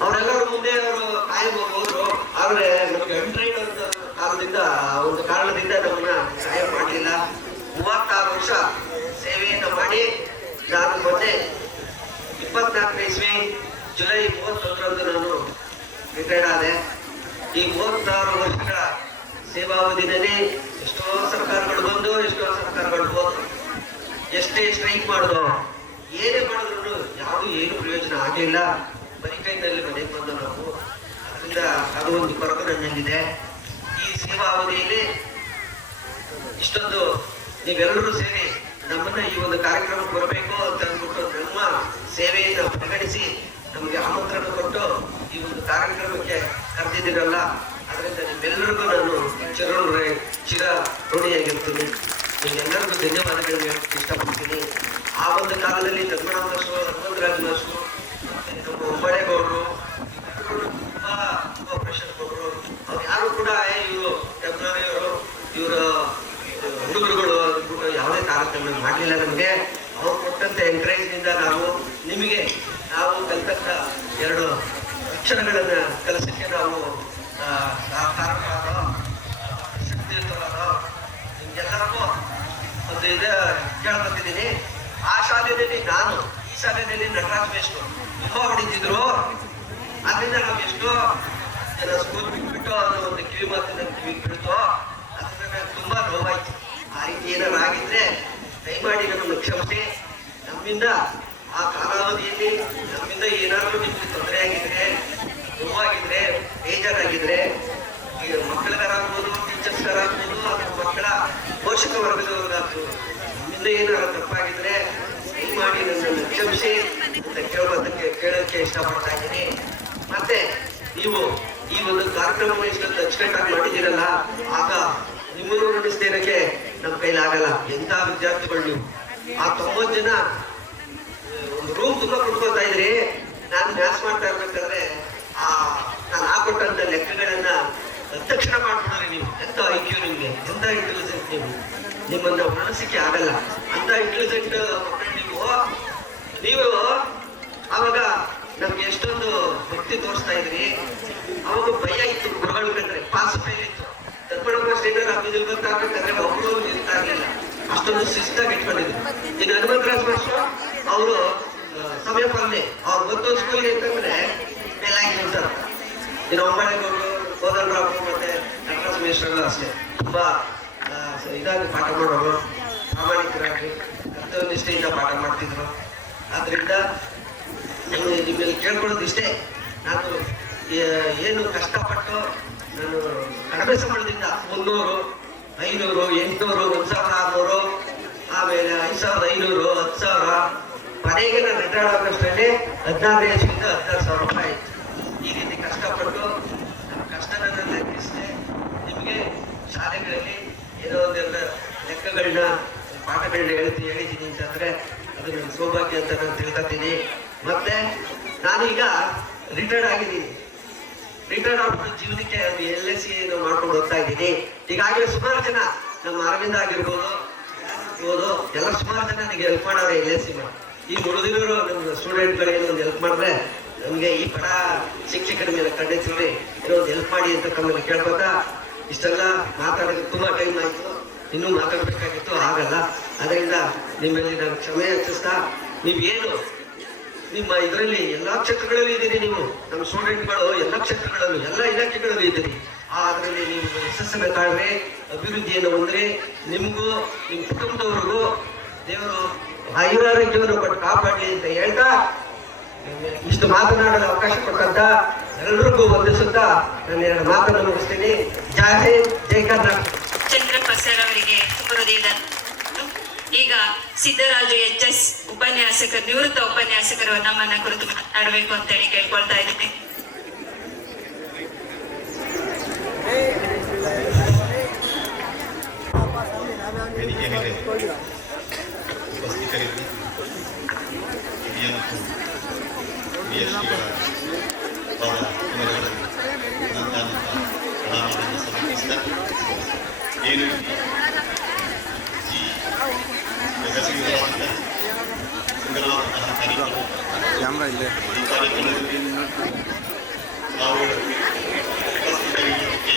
ಅವರೆಲ್ಲರೂ ಮುಂದೆ ಅವರು ಕಾಯಂ ಹೋದ್ರು. ಆದ್ರೆ ನಮಗೆ ಅನ್ಟ್ರೈನ್ ಅಂತ ಒಂದು ಕಾರಣದಿಂದ ನಮ್ಮನ್ನ ಸಹಾಯ ಮಾಡಲಿಲ್ಲ. 36 ವರ್ಷ ಸೇವೆಯನ್ನು ಮಾಡಿ ನಾನು ಮೊನ್ನೆ 24ನೇ ಇಸ್ವಿ ಜುಲೈ 31ರಂದು ನಾನು ರಿಟೈರ್ಡ್ ಆದೆ. ಈ 36 ವರ್ಷಗಳ ಸೇವಾವಧಿನಲ್ಲಿ ಎಷ್ಟೋ ಸರ್ಕಾರಗಳು ಬಂದು, ಎಷ್ಟೋ ಸರ್ಕಾರಗಳು ಹೋದ್ರು, ಎಷ್ಟೇ ಸ್ಟ್ರೈಕ್ ಮಾಡಿದ್ರು, ಏನೇ ಮಾಡಿದ್ರು ಯಾವುದು ಏನು ಪ್ರಯೋಜನ ಆಗಲಿಲ್ಲ. ಬರೀ ಕೈನಲ್ಲಿ ಮನೆಗೆ ಬಂದು ನಾವು, ಅದರಿಂದ ಅದು ಒಂದು ಕೊರಗು ನನ್ನಲ್ಲಿದೆ. ಈ ಸೇವಾ ಅವಧಿಯಲ್ಲಿ ಇಷ್ಟೊಂದು ನೀವೆಲ್ಲರೂ ಸೇರಿ ನಮ್ಮನ್ನ ಈ ಒಂದು ಕಾರ್ಯಕ್ರಮಕ್ಕೆ ಬರಬೇಕು ಅಂತ ಅಂದ್ಬಿಟ್ಟು ನಮ್ಮ ಸೇವೆಯನ್ನು ಪರಿಗಣಿಸಿ ನಮಗೆ ಆಮಂತ್ರಣ ಕೊಟ್ಟು ಈ ಒಂದು ಕಾರ್ಯಕ್ರಮಕ್ಕೆ ಕರೆದಿದ್ದೀರಲ್ಲ, ಅದರಿಂದ ನಿಮ್ಮೆಲ್ಲರಿಗೂ ನಾನು ಚಿರ ಋಣಿಯಾಗಿರ್ತೀನಿ. ನಿಮ್ಗೆಲ್ಲರಿಗೂ ಧನ್ಯವಾದಗಳನ್ನು ಹೇಳಕ್ಕೆ ಇಷ್ಟಪಡ್ತೀನಿ. ಆ ಒಂದು ಕಾಲದಲ್ಲಿ ಧರ್ಮರಾಜ ಮಾಸ್ಟರು, ಹನುಮಂತರಾಜ ಮಾಸ್ಟರು, ನಮ್ಮ ಉಮ್ಮಡೇಗೌಡರು ತುಂಬಾ ಪ್ರೆಷರ್ ಕೊಟ್ಟರು. ಅವ್ರು ಯಾರು ಕೂಡ ಇವರು ಟೆಂಪ್ರರಿಯವರು, ಇವರ ಹುಡುಗರುಗಳು ಅಂದ್ಬಿಟ್ಟು ಯಾವುದೇ ಕಾರ್ಯಕ್ರಮ ಮಾಡಲಿಲ್ಲ. ನಮಗೆ ಅವ್ರು ಕೊಟ್ಟಂತ ಎಂಕರೇಜ್ನಿಂದ ನಿಮಗೆ ನಾವು ಕಲಿತಕ್ಕ 2 ಅಕ್ಷರಗಳನ್ನು ಕಲಿಸಕ್ಕೆ ನಾವು ಕಾರಣವಾದ ಶಕ್ತಿಯುತವಾದ ನಿಮ್ಗೆಲ್ಲರಿಗೂ ಒಂದು ಕೇಳ್ಕೊತಿದ್ದೀನಿ. ಆ ಶಾಲೆಯಲ್ಲಿ ನಾನು, ಈ ಶಾಲೆಯಲ್ಲಿ ನಟರಾಜ್ ಮೇಷ್ಟ್ರು ತುಂಬ ಹೊಡಿತಿದ್ರು. ಅದರಿಂದ ನಾವು ಎಷ್ಟೋ ಜನ ಸ್ಕೂಲ್ ಬಿಟ್ಬಿಟ್ಟು ಅನ್ನೋ ಒಂದು ಕಿವಿ ಮಾತಿನ ಕಿವಿಗೆ ಬಿಡ್ತು. ಅದರಿಂದ ನನಗೆ ತುಂಬಾ ನೋವಾಯ್ತು. ಆ ರೀತಿ ಏನಾರು ಆಗಿದ್ರೆ ದಯಮಾಡಿ ನಮ್ಮನ್ನು ಕ್ಷಮಿಸಿ. ನಮ್ಮಿಂದ ಆ ಕಾಲಾವಧಿಯಲ್ಲಿ ನಮ್ಮಿಂದ ಏನಾದರೂ ನಿಮ್ಗೆ ತೊಂದರೆ ಆಗಿದ್ರೆ, ನೋವಾಗಿದ್ರೆ, ಬೇಜಾರಾಗಿದ್ರೆ, ಈಗ ಮಕ್ಕಳಿಗಾರಾಗ್ಬೋದು, ಟೀಚರ್ಸ್ಗಾರಾಗ್ಬೋದು, ಅಥವಾ ಮಕ್ಕಳ ಪೋಷಕ ವರ್ಗದವ್ರಿಗಾಗ್ಬೋದು, ನಮ್ಮಿಂದ ಏನಾದ್ರು ತಪ್ಪಾಗಿದ್ರೆ ದಯಮಾಡಿ ನನ್ನನ್ನು ಕ್ಷಮಿಸಿ ಅಂತ ಕೇಳೋಕ್ಕೆ ಇಷ್ಟಪಡ್ತಾ ಇದ್ದೀನಿ. ಮತ್ತೆ ನೀವು ಈ ಒಂದು ಕಾರ್ಯಕ್ರಮವನ್ನು ಇಷ್ಟೊಂದು ಅಚ್ಚುಕಟ್ಟಾಗಿ ಮಾಡಿದ್ದೀರಲ್ಲ, ಆಗ ನಿಮ್ಮನ್ನು ನಡೆಸದೇ ಇರೋಕ್ಕೆ ನಮ್ಮ ಕೈಲಾಗಲ್ಲ. ಎಂಥ ವಿದ್ಯಾರ್ಥಿಗಳು ನೀವು. ಆ 90 ಜನ ಒಂದು ರೂಮ್ ತುಂಬ ಕುಡ್ಕೊತಾ ಇದ್ರಿ. ನಾನು ಮ್ಯಾಥ್ಸ್ ಮಾಡ್ತಾ ಇರ್ಬೇಕಾದ್ರೆ ನಾನು ಹಾಕೊಟ್ಟಂತ ಲೆಕ್ಕಗಳನ್ನ ತಕ್ಷಣ ಮಾಡ್ಬಿಡ್ರಿ ನೀವು. ಎಂತ IQ ನಿಮ್ಗೆ, ಎಂತ ಇಂಟೆಲಿಜೆಂಟ್ ನೀವು. ನಿಮ್ಮನ್ನ ಮನಸ್ಸಿಗೆ ಆಗಲ್ಲ. ಅಂತ ಇಂಟೆಲಿಜೆಂಟ್ ನೀವು ಅವಾಗ ನಮ್ಗೆ ಎಷ್ಟೊಂದು ಭಕ್ತಿ ತೋರಿಸ್ತಾ ಇದ್ರಿ. ಅವಾಗ ಭಯ ಇತ್ತು ಗುರುಗಳು ಕಂಡ್ರೆ, ಪಾಸ್ ಫೈಲ್ ಇತ್ತು. ಧರ್ಮಣ್ಣ ಸ್ಟೇಟರ್ ಆಫೀಸಲ್ಲಿ ಗೊತ್ತಾಗಬೇಕಾದ್ರೆ ಒಬ್ಬರು ಇರ್ತಾ ಇರಲಿಲ್ಲ, ಅಷ್ಟೊಂದು ಶಿಸ್ತಾಗಿ ಇಟ್ಕೊಂಡಿದ್ರು. ಇನ್ನು ಹನುಮಂತರಾಜ್ ಮಾಸ್ಟರ್ ಅವರು ಸಮಯ ಪಾಲನೆ ಅವ್ರು ಗೊತ್ತು ಸ್ಕೂಲ್ಗೆ ಅಂತಂದ್ರೆ ಬೆಲ್ ಹಾಕಿ ನಿಲ್ತಾರೆ. ಇನ್ನು ಒಂಬಳೆಗೌಡರು, ಕೋದಂಡರಾವ್ ಮತ್ತೆ ನಟರಾಜ್ ಮೇಷ್ಟ್ರೆಲ್ಲ ಅಷ್ಟೇ ತುಂಬಾ ಇದಾಗಿ ಪಾಠ ಮಾಡೋರು, ಪ್ರಾಮಾಣಿಕರಾಗಿ ಕರ್ತವ್ಯನಿಷ್ಠೆಯಿಂದ ಪಾಠ ಮಾಡ್ತಿದ್ರು. ಆದ್ರಿಂದ ನಿಮ್ಮಲ್ಲಿ ಕೇಳ್ಕೊಳ್ಳೋದು ಇಷ್ಟೇ, ನಾನು ಏನು ಕಷ್ಟಪಟ್ಟು ನಾನು ಕಡಿಮೆ ಸಂಬಳದಿಂದ 300, 500, 800, 1600, ಆಮೇಲೆ 5500, 10,000, ಮನೆಗೆ ನಾನು ರಿಟೈರ್ಡ್ ಆಗೋಷ್ಟರಲ್ಲಿ 16 ವರ್ಷದಿಂದ 16,000 ರೂಪಾಯಿ ಆಯ್ತು. ಈ ರೀತಿ ಕಷ್ಟಪಟ್ಟು ನಮ್ಮ ಕಷ್ಟನ ಲೆಕ್ಕಿಸಿದೆ. ನಿಮಗೆ ಶಾಲೆಗಳಲ್ಲಿ ಏನೋ ಒಂದೆಲ್ಲ ಲೆಕ್ಕಗಳನ್ನ ಪಾಠಗಳನ್ನ ಹೇಳಿದ್ದೀನಿ ಅಂತಂದ್ರೆ ಅದು ನನ್ನ ಸೌಭಾಗ್ಯ ಅಂತ ನಾನು ತಿಳ್ಕೊತೀನಿ. ಮತ್ತೆ ನಾನೀಗ ರಿಟೈರ್ಡ್ ಆಗಿದ್ದೀನಿ. ರಿಟೈರ್ಡ್ ಆಗ್ಬಿಟ್ಟು ಜೀವನಕ್ಕೆ LSC ಮಾಡ್ಕೊಂಡು ಹೋಗ್ತಾ ಇದ್ದೀನಿ. ಈಗಾಗಲೇ ಸುಮಾರು ಜನ ನಮ್ಮ ಅರವಿಂದ ಆಗಿರ್ಬೋದು ಎಲ್ಲ ಸುಮಾರು ಜನ ನನಗೆ ಹೆಲ್ಪ್ ಮಾಡೋರೆ LSC ಮಾಡಿ. ಈ ಉಳಿದಿರೋರು ನಮ್ಮ ಸ್ಟೂಡೆಂಟ್ಗಳಿಗೆ ಒಂದು ಹೆಲ್ಪ್ ಮಾಡಿದ್ರೆ ನಮಗೆ ಈ ಬಡ ಶಿಕ್ಷಕರ ಮೇಲೆ ಖಂಡಿತರಲ್ಲಿ ಏನೋ ಒಂದು ಹೆಲ್ಪ್ ಮಾಡಿ ಅಂತ ತಮ್ಮಲ್ಲಿ ಕೇಳ್ಬೋದಾ. ಇಷ್ಟೆಲ್ಲ ಮಾತಾಡೋದಕ್ಕೆ ತುಂಬಾ ಟೈಮ್ ಆಯಿತು, ಇನ್ನೂ ಮಾತಾಡಬೇಕಾಗಿತ್ತು, ಆಗಲ್ಲ. ಅದರಿಂದ ನಿಮ್ಮಲ್ಲಿ ನಾನು ಕ್ಷಮೆ ಯಾಚಿಸ್ತಾ, ನೀವೇನು ನಿಮ್ಮ ಇದರಲ್ಲಿ ಎಲ್ಲಾ ಕ್ಷೇತ್ರಗಳಲ್ಲಿ ಇದ್ದೀರಿ, ನೀವು ನಮ್ಮ ಸ್ಟೂಡೆಂಟ್ಗಳು ಎಲ್ಲ ಕ್ಷೇತ್ರಗಳಲ್ಲೂ ಎಲ್ಲ ಇಲಾಖೆಗಳಲ್ಲೂ ಇದ್ದೀರಿ. ಅದರಲ್ಲಿ ನೀವು ಯಶಸ್ಸಬೇಕಾದ್ರೆ ಅಭಿವೃದ್ಧಿಯನ್ನು ಹೊಂದ್ರೆ ನಿಮಗೂ ನಿಮ್ಮ ಕುಟುಂಬದವ್ರಿಗೂ ದೇವರು ಆಯುರಾರೋಗ್ಯವನ್ನು ಕೊಟ್ಟು ಕಾಪಾಡಲಿ ಅಂತ ಹೇಳ್ತಾ ಇಷ್ಟು ಮಾತನಾಡಲು ಅವಕಾಶ ಕೊಟ್ಟಂತ ಎಲ್ಲರಿಗೂ ವಂದಿಸುತ್ತಾ ನಾನು 2 ಮಾತನ್ನು ಮುಗಿಸ್ತೀನಿ. ಜೈ ಹಿಂದ್, ಜೈ ಕರ್ನಾಟಕ. ಚಂದ್ರಪ್ಪ ಸರ್ ಅವರಿಗೆ ಹೃದಯದ. ಈಗ ಸಿದ್ದರಾಜು HS ಉಪನ್ಯಾಸಕರು, ನಿವೃತ್ತ ಉಪನ್ಯಾಸಕರು ನಮ್ಮನ್ನ ಕುರಿತು ಮಾತನಾಡಬೇಕು ಅಂತೇಳಿ ಕೇಳ್ಕೊಳ್ತಾ ಇದ್ದೀನಿ. ವೇದಿಕೆ ಮೇಲೆ ಉಪಸ್ಥಿತರಿದ್ದು ಹಿರಿಯ ಮತ್ತು ಹಿರಿಯ ಶ್ರೀಗಳ ಪುನರುಗಳನ್ನು ಪ್ರಣಾಮಗಳನ್ನು ಸಮರ್ಪಿಸಿದ ಏನು ಈ ಯಶಸ್ವಿಯಾದಂತಹ ಸುಂದರವಾದಂತಹ ಕಾರ್ಯಕ್ರಮ, ಈ ಕಾರ್ಯಕ್ರಮದಲ್ಲಿ ನಾವು ಉಪಸ್ಥಿತರಿರುವುದಕ್ಕೆ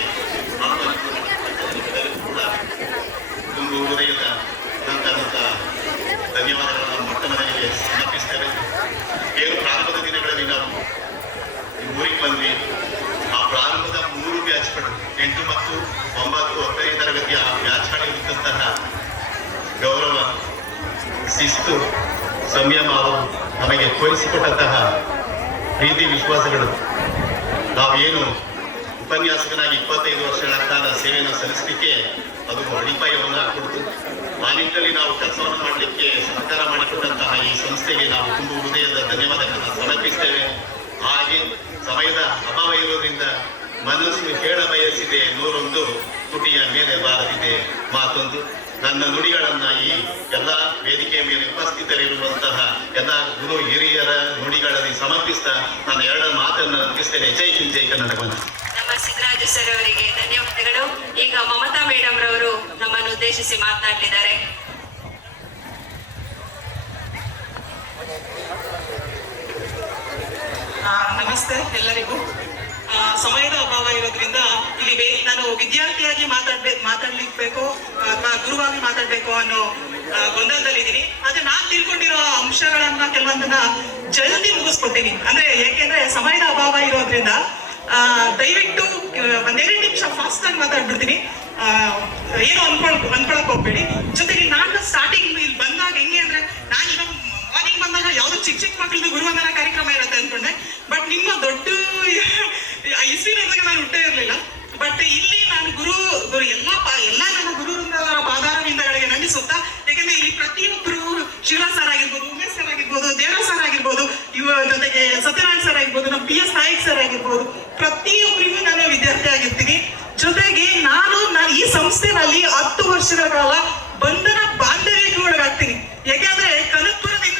ಕೂಡ ಒಂದು ಹೃದಯದ ಅನಂತ ಧನ್ಯವಾದಗಳನ್ನು ಮೊಟ್ಟ ಮೊದಲಿಗೆ ಸಮರ್ಪಿಸ್ತೇವೆ. ಏನು ಪ್ರಾರಂಭದ ದಿನಗಳಲ್ಲಿ ನಾವು ಊರಿಗೆ ಬಂದ್ವಿ, ಆ ಪ್ರಾರಂಭದ 3 ಬ್ಯಾಚ್ಗಳು 8 ಮತ್ತು 9, 10ನೇ ತರಗತಿಯ ಬ್ಯಾಚ್ಗಳಿದ್ದಂತಹ ಗೌರವ, ಶಿಸ್ತು, ಸಂಯಮ ಅವರು ನಮಗೆ ತೋರಿಸಿಕೊಟ್ಟಂತಹ ಪ್ರೀತಿ ವಿಶ್ವಾಸಗಳು, ನಾವೇನು ಉಪನ್ಯಾಸಕನಾಗಿ 25 ವರ್ಷಗಳ ಕಾಲ ಸೇವೆಯನ್ನು ಸಲ್ಲಿಸಲಿಕ್ಕೆ ಅದು ಅಡಿಪಾಯವನ್ನು ಕೊಡ್ತು. ಆ ನಿಟ್ಟಿನಲ್ಲಿ ನಾವು ಕೆಲಸವನ್ನು ಮಾಡಲಿಕ್ಕೆ ಸಹಕಾರ ಮಾಡಿಕೊಟ್ಟಂತಹ ಈ ಸಂಸ್ಥೆಗೆ ನಾವು ತುಂಬ ಹೃದಯದ ಧನ್ಯವಾದಗಳನ್ನು ಸಮರ್ಪಿಸ್ತೇವೆ. ಹಾಗೆ ಸಮಯದ ಅಭಾವ ಇರೋದ್ರಿಂದ ಮನಸ್ಸು ಹೇಳ ಬಯಸಿದೆ 101 ತುಟಿಯ ಮೇಲೆ ಬಾರದಿದೆ ಮಾತೊಂದು. ನನ್ನ ನುಡಿಗಳನ್ನ ಈ ಎಲ್ಲ ವೇದಿಕೆಯ ಮೇಲೆ ಉಪಸ್ಥಿತರಿರುವಂತಹ ಎಲ್ಲ ಗುರು ಹಿರಿಯರ ನುಡಿಗಳಲ್ಲಿ ಸಮರ್ಪಿಸ್ತಾ ನಾನು 2 ಮಾತನ್ನು ಮುಗಿಸ್ತೇನೆ. ಜೈ ಹಿಂದ್, ಜೈ ಕರ್ನಾಟಕ. ನಮ್ಮ ಸಿದ್ದರಾಜು ಸರ್ ಅವರಿಗೆ ಧನ್ಯವಾದಗಳು. ಈಗ ಮಮತಾ ಮೇಡಮ್ ರವರು ನಮ್ಮನ್ನು ಉದ್ದೇಶಿಸಿ ಮಾತನಾಡಲಿದ್ದಾರೆ. ನಮಸ್ತೆ ಎಲ್ಲರಿಗೂ. ಸಮಯದ ಅಭಾವ ಇರೋದ್ರಿಂದ ಇಲ್ಲಿ ನಾನು ವಿದ್ಯಾರ್ಥಿಯಾಗಿ ಮಾತಾಡ್ಲಿಕ್ಬೇಕು ಅಥವಾ ಗುರುವಾಗಿ ಮಾತಾಡ್ಬೇಕು ಅನ್ನೋ ಗೊಂದಲದಲ್ಲಿದ್ದೀನಿ. ಆದ್ರೆ ನಾನ್ ತಿಳ್ಕೊಂಡಿರೋ ಅಂಶಗಳನ್ನ ಕೆಲವೊಂದನ್ನ ಜಲ್ದಿ ಮುಗಿಸ್ಕೊತೀನಿ. ಅಂದ್ರೆ ಏಕೆಂದ್ರೆ ಸಮಯದ ಅಭಾವ ಇರೋದ್ರಿಂದ ದಯವಿಟ್ಟು 1-2 ನಿಮಿಷ ಫಾಸ್ಟ್ ಆಗಿ ಮಾತಾಡ್ಬಿಡ್ತೀನಿ. ಏನು ಅನ್ಕೊಳಕ್ ಹೋಗ್ಬೇಡಿ. ಜೊತೆಗೆ ನಾನು ಸ್ಟಾರ್ಟಿಂಗ್ ಇಲ್ಲಿ ಬಂದಾಗ ಹೆಂಗೆ ಅಂದ್ರೆ ನಾನು ಮಾರ್ನಿಂಗ್ ಬಂದಾಗ ಯಾವ್ದು ಚಿಕ್ಕ ಮಕ್ಕಳದ್ದು ಗುರುವಂದನಾ ಕಾರ್ಯಕ್ರಮ ಇರುತ್ತೆ ಅನ್ಕೊಂಡೆ. ಬಟ್ ನಿಮ್ಮ ದೊಡ್ಡ ಇಸ್ವಿ ನೋಡಿದಾಗ ನಾನು ಹುಟ್ಟೇ ಇರಲಿಲ್ಲ. ಬಟ್ ಇಲ್ಲಿ ನಾನು ಗುರು ಎಲ್ಲ ನನ್ನ ಗುರುವೃಂದರ ಪಾದಾರವಿಂದಗಳಿಗೆ ನಂಬಿಸುತ್ತಾ, ಯಾಕಂದ್ರೆ ಇಲ್ಲಿ ಪ್ರತಿಯೊಬ್ಬರು ಶಿವರಾಜ್ ಸರ್ ಆಗಿರ್ಬೋದು, ಉಮೇಶ್ ಸರ್ ಆಗಿರ್ಬೋದು, ದೇವರಾಜ್ ಸರ್ ಆಗಿರ್ಬೋದು, ಜೊತೆಗೆ ಸತ್ಯನಾರಾಯಣ್ ಸರ್ ಆಗಿರ್ಬೋದು, ನಮ್ಮ PS ನಾಯಕ್ ಸರ್ ಆಗಿರ್ಬೋದು, ಪ್ರತಿಯೊಬ್ಬರಿಗೂ ನಾನು ವಿದ್ಯಾರ್ಥಿ ಆಗಿರ್ತೀನಿ. ಜೊತೆಗೆ ನಾನು ಈ ಸಂಸ್ಥೆನಲ್ಲಿ 10 ವರ್ಷಗಳ ಕಾಲ ಬಂಧನ ಬಾಂಧವ್ಯಕ್ಕೆ ಒಳಗಾಗ್ತೀನಿ. ಯಾಕೆಂದ್ರೆ ಕನಕಪುರದಿಂದ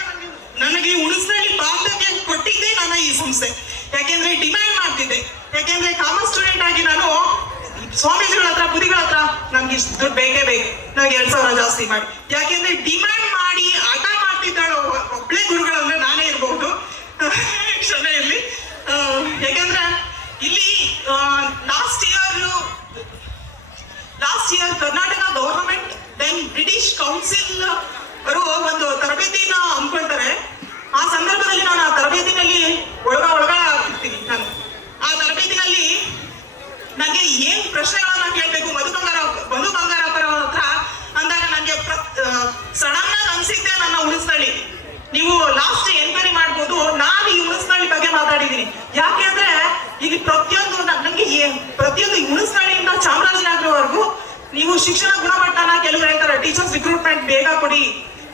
ನನಗೆ ಉಳಿಸ್ನಲ್ಲಿ ಬಾಂಧವ್ಯ ಕೊಟ್ಟಿದ್ದೆ ನನ್ನ ಈ ಸಂಸ್ಥೆ. ಯಾಕೆಂದ್ರೆ ಡಿಮ್ಯಾಂಡ್ ಮಾಡ್ತಿದ್ದೆ. ಯಾಕೆಂದ್ರೆ ಕಾಮರ್ಸ್ ಸ್ಟೂಡೆಂಟ್ ಆಗಿ ನಾನು ಸ್ವಾಮೀಜಿಗಳ ಹತ್ರ, ಬುದ್ಧಿಗಳ ಹತ್ರ ನನ್ಗೆ ಇಷ್ಟು ದುಡ್ಡು ಬೇಕೇ ಬೇಕು, ನನಗೆ 2,000 ಜಾಸ್ತಿ ಮಾಡಿ. ಯಾಕೆಂದ್ರೆ ಡಿಮ್ಯಾಂಡ್ ಮಾಡಿ ಹಠ ಮಾಡ್ತಿದ್ದಾಳು ಒಬ್ಳೆ ಗುರುಗಳಂದ್ರೆ ನಾನೇ ಇರ್ಬಹುದು, ಕ್ಷಮೆಯಲ್ಲಿ. ಯಾಕೆಂದ್ರೆ ಇಲ್ಲಿ last year Karnataka government then British council ಅವರು ಒಂದು ತರಬೇತಿನ ಹಮ್ಮಿಕೊಳ್ತಾರೆ. ಆ ಸಂದರ್ಭ ಪ್ರತಿಯೊಂದು ಹುಣಸನಹಳ್ಳಿಯಿಂದ ಚಾಮರಾಜನಗರವರೆಗೂ ನೀವು ಶಿಕ್ಷಣ ಗುಣಮಟ್ಟನ ಕೆಲವರು ಹೇಳ್ತಾರೆ ಟೀಚರ್ಸ್ ರಿಕ್ರೂಟ್ಮೆಂಟ್ ಬೇಗ ಕೊಡಿ,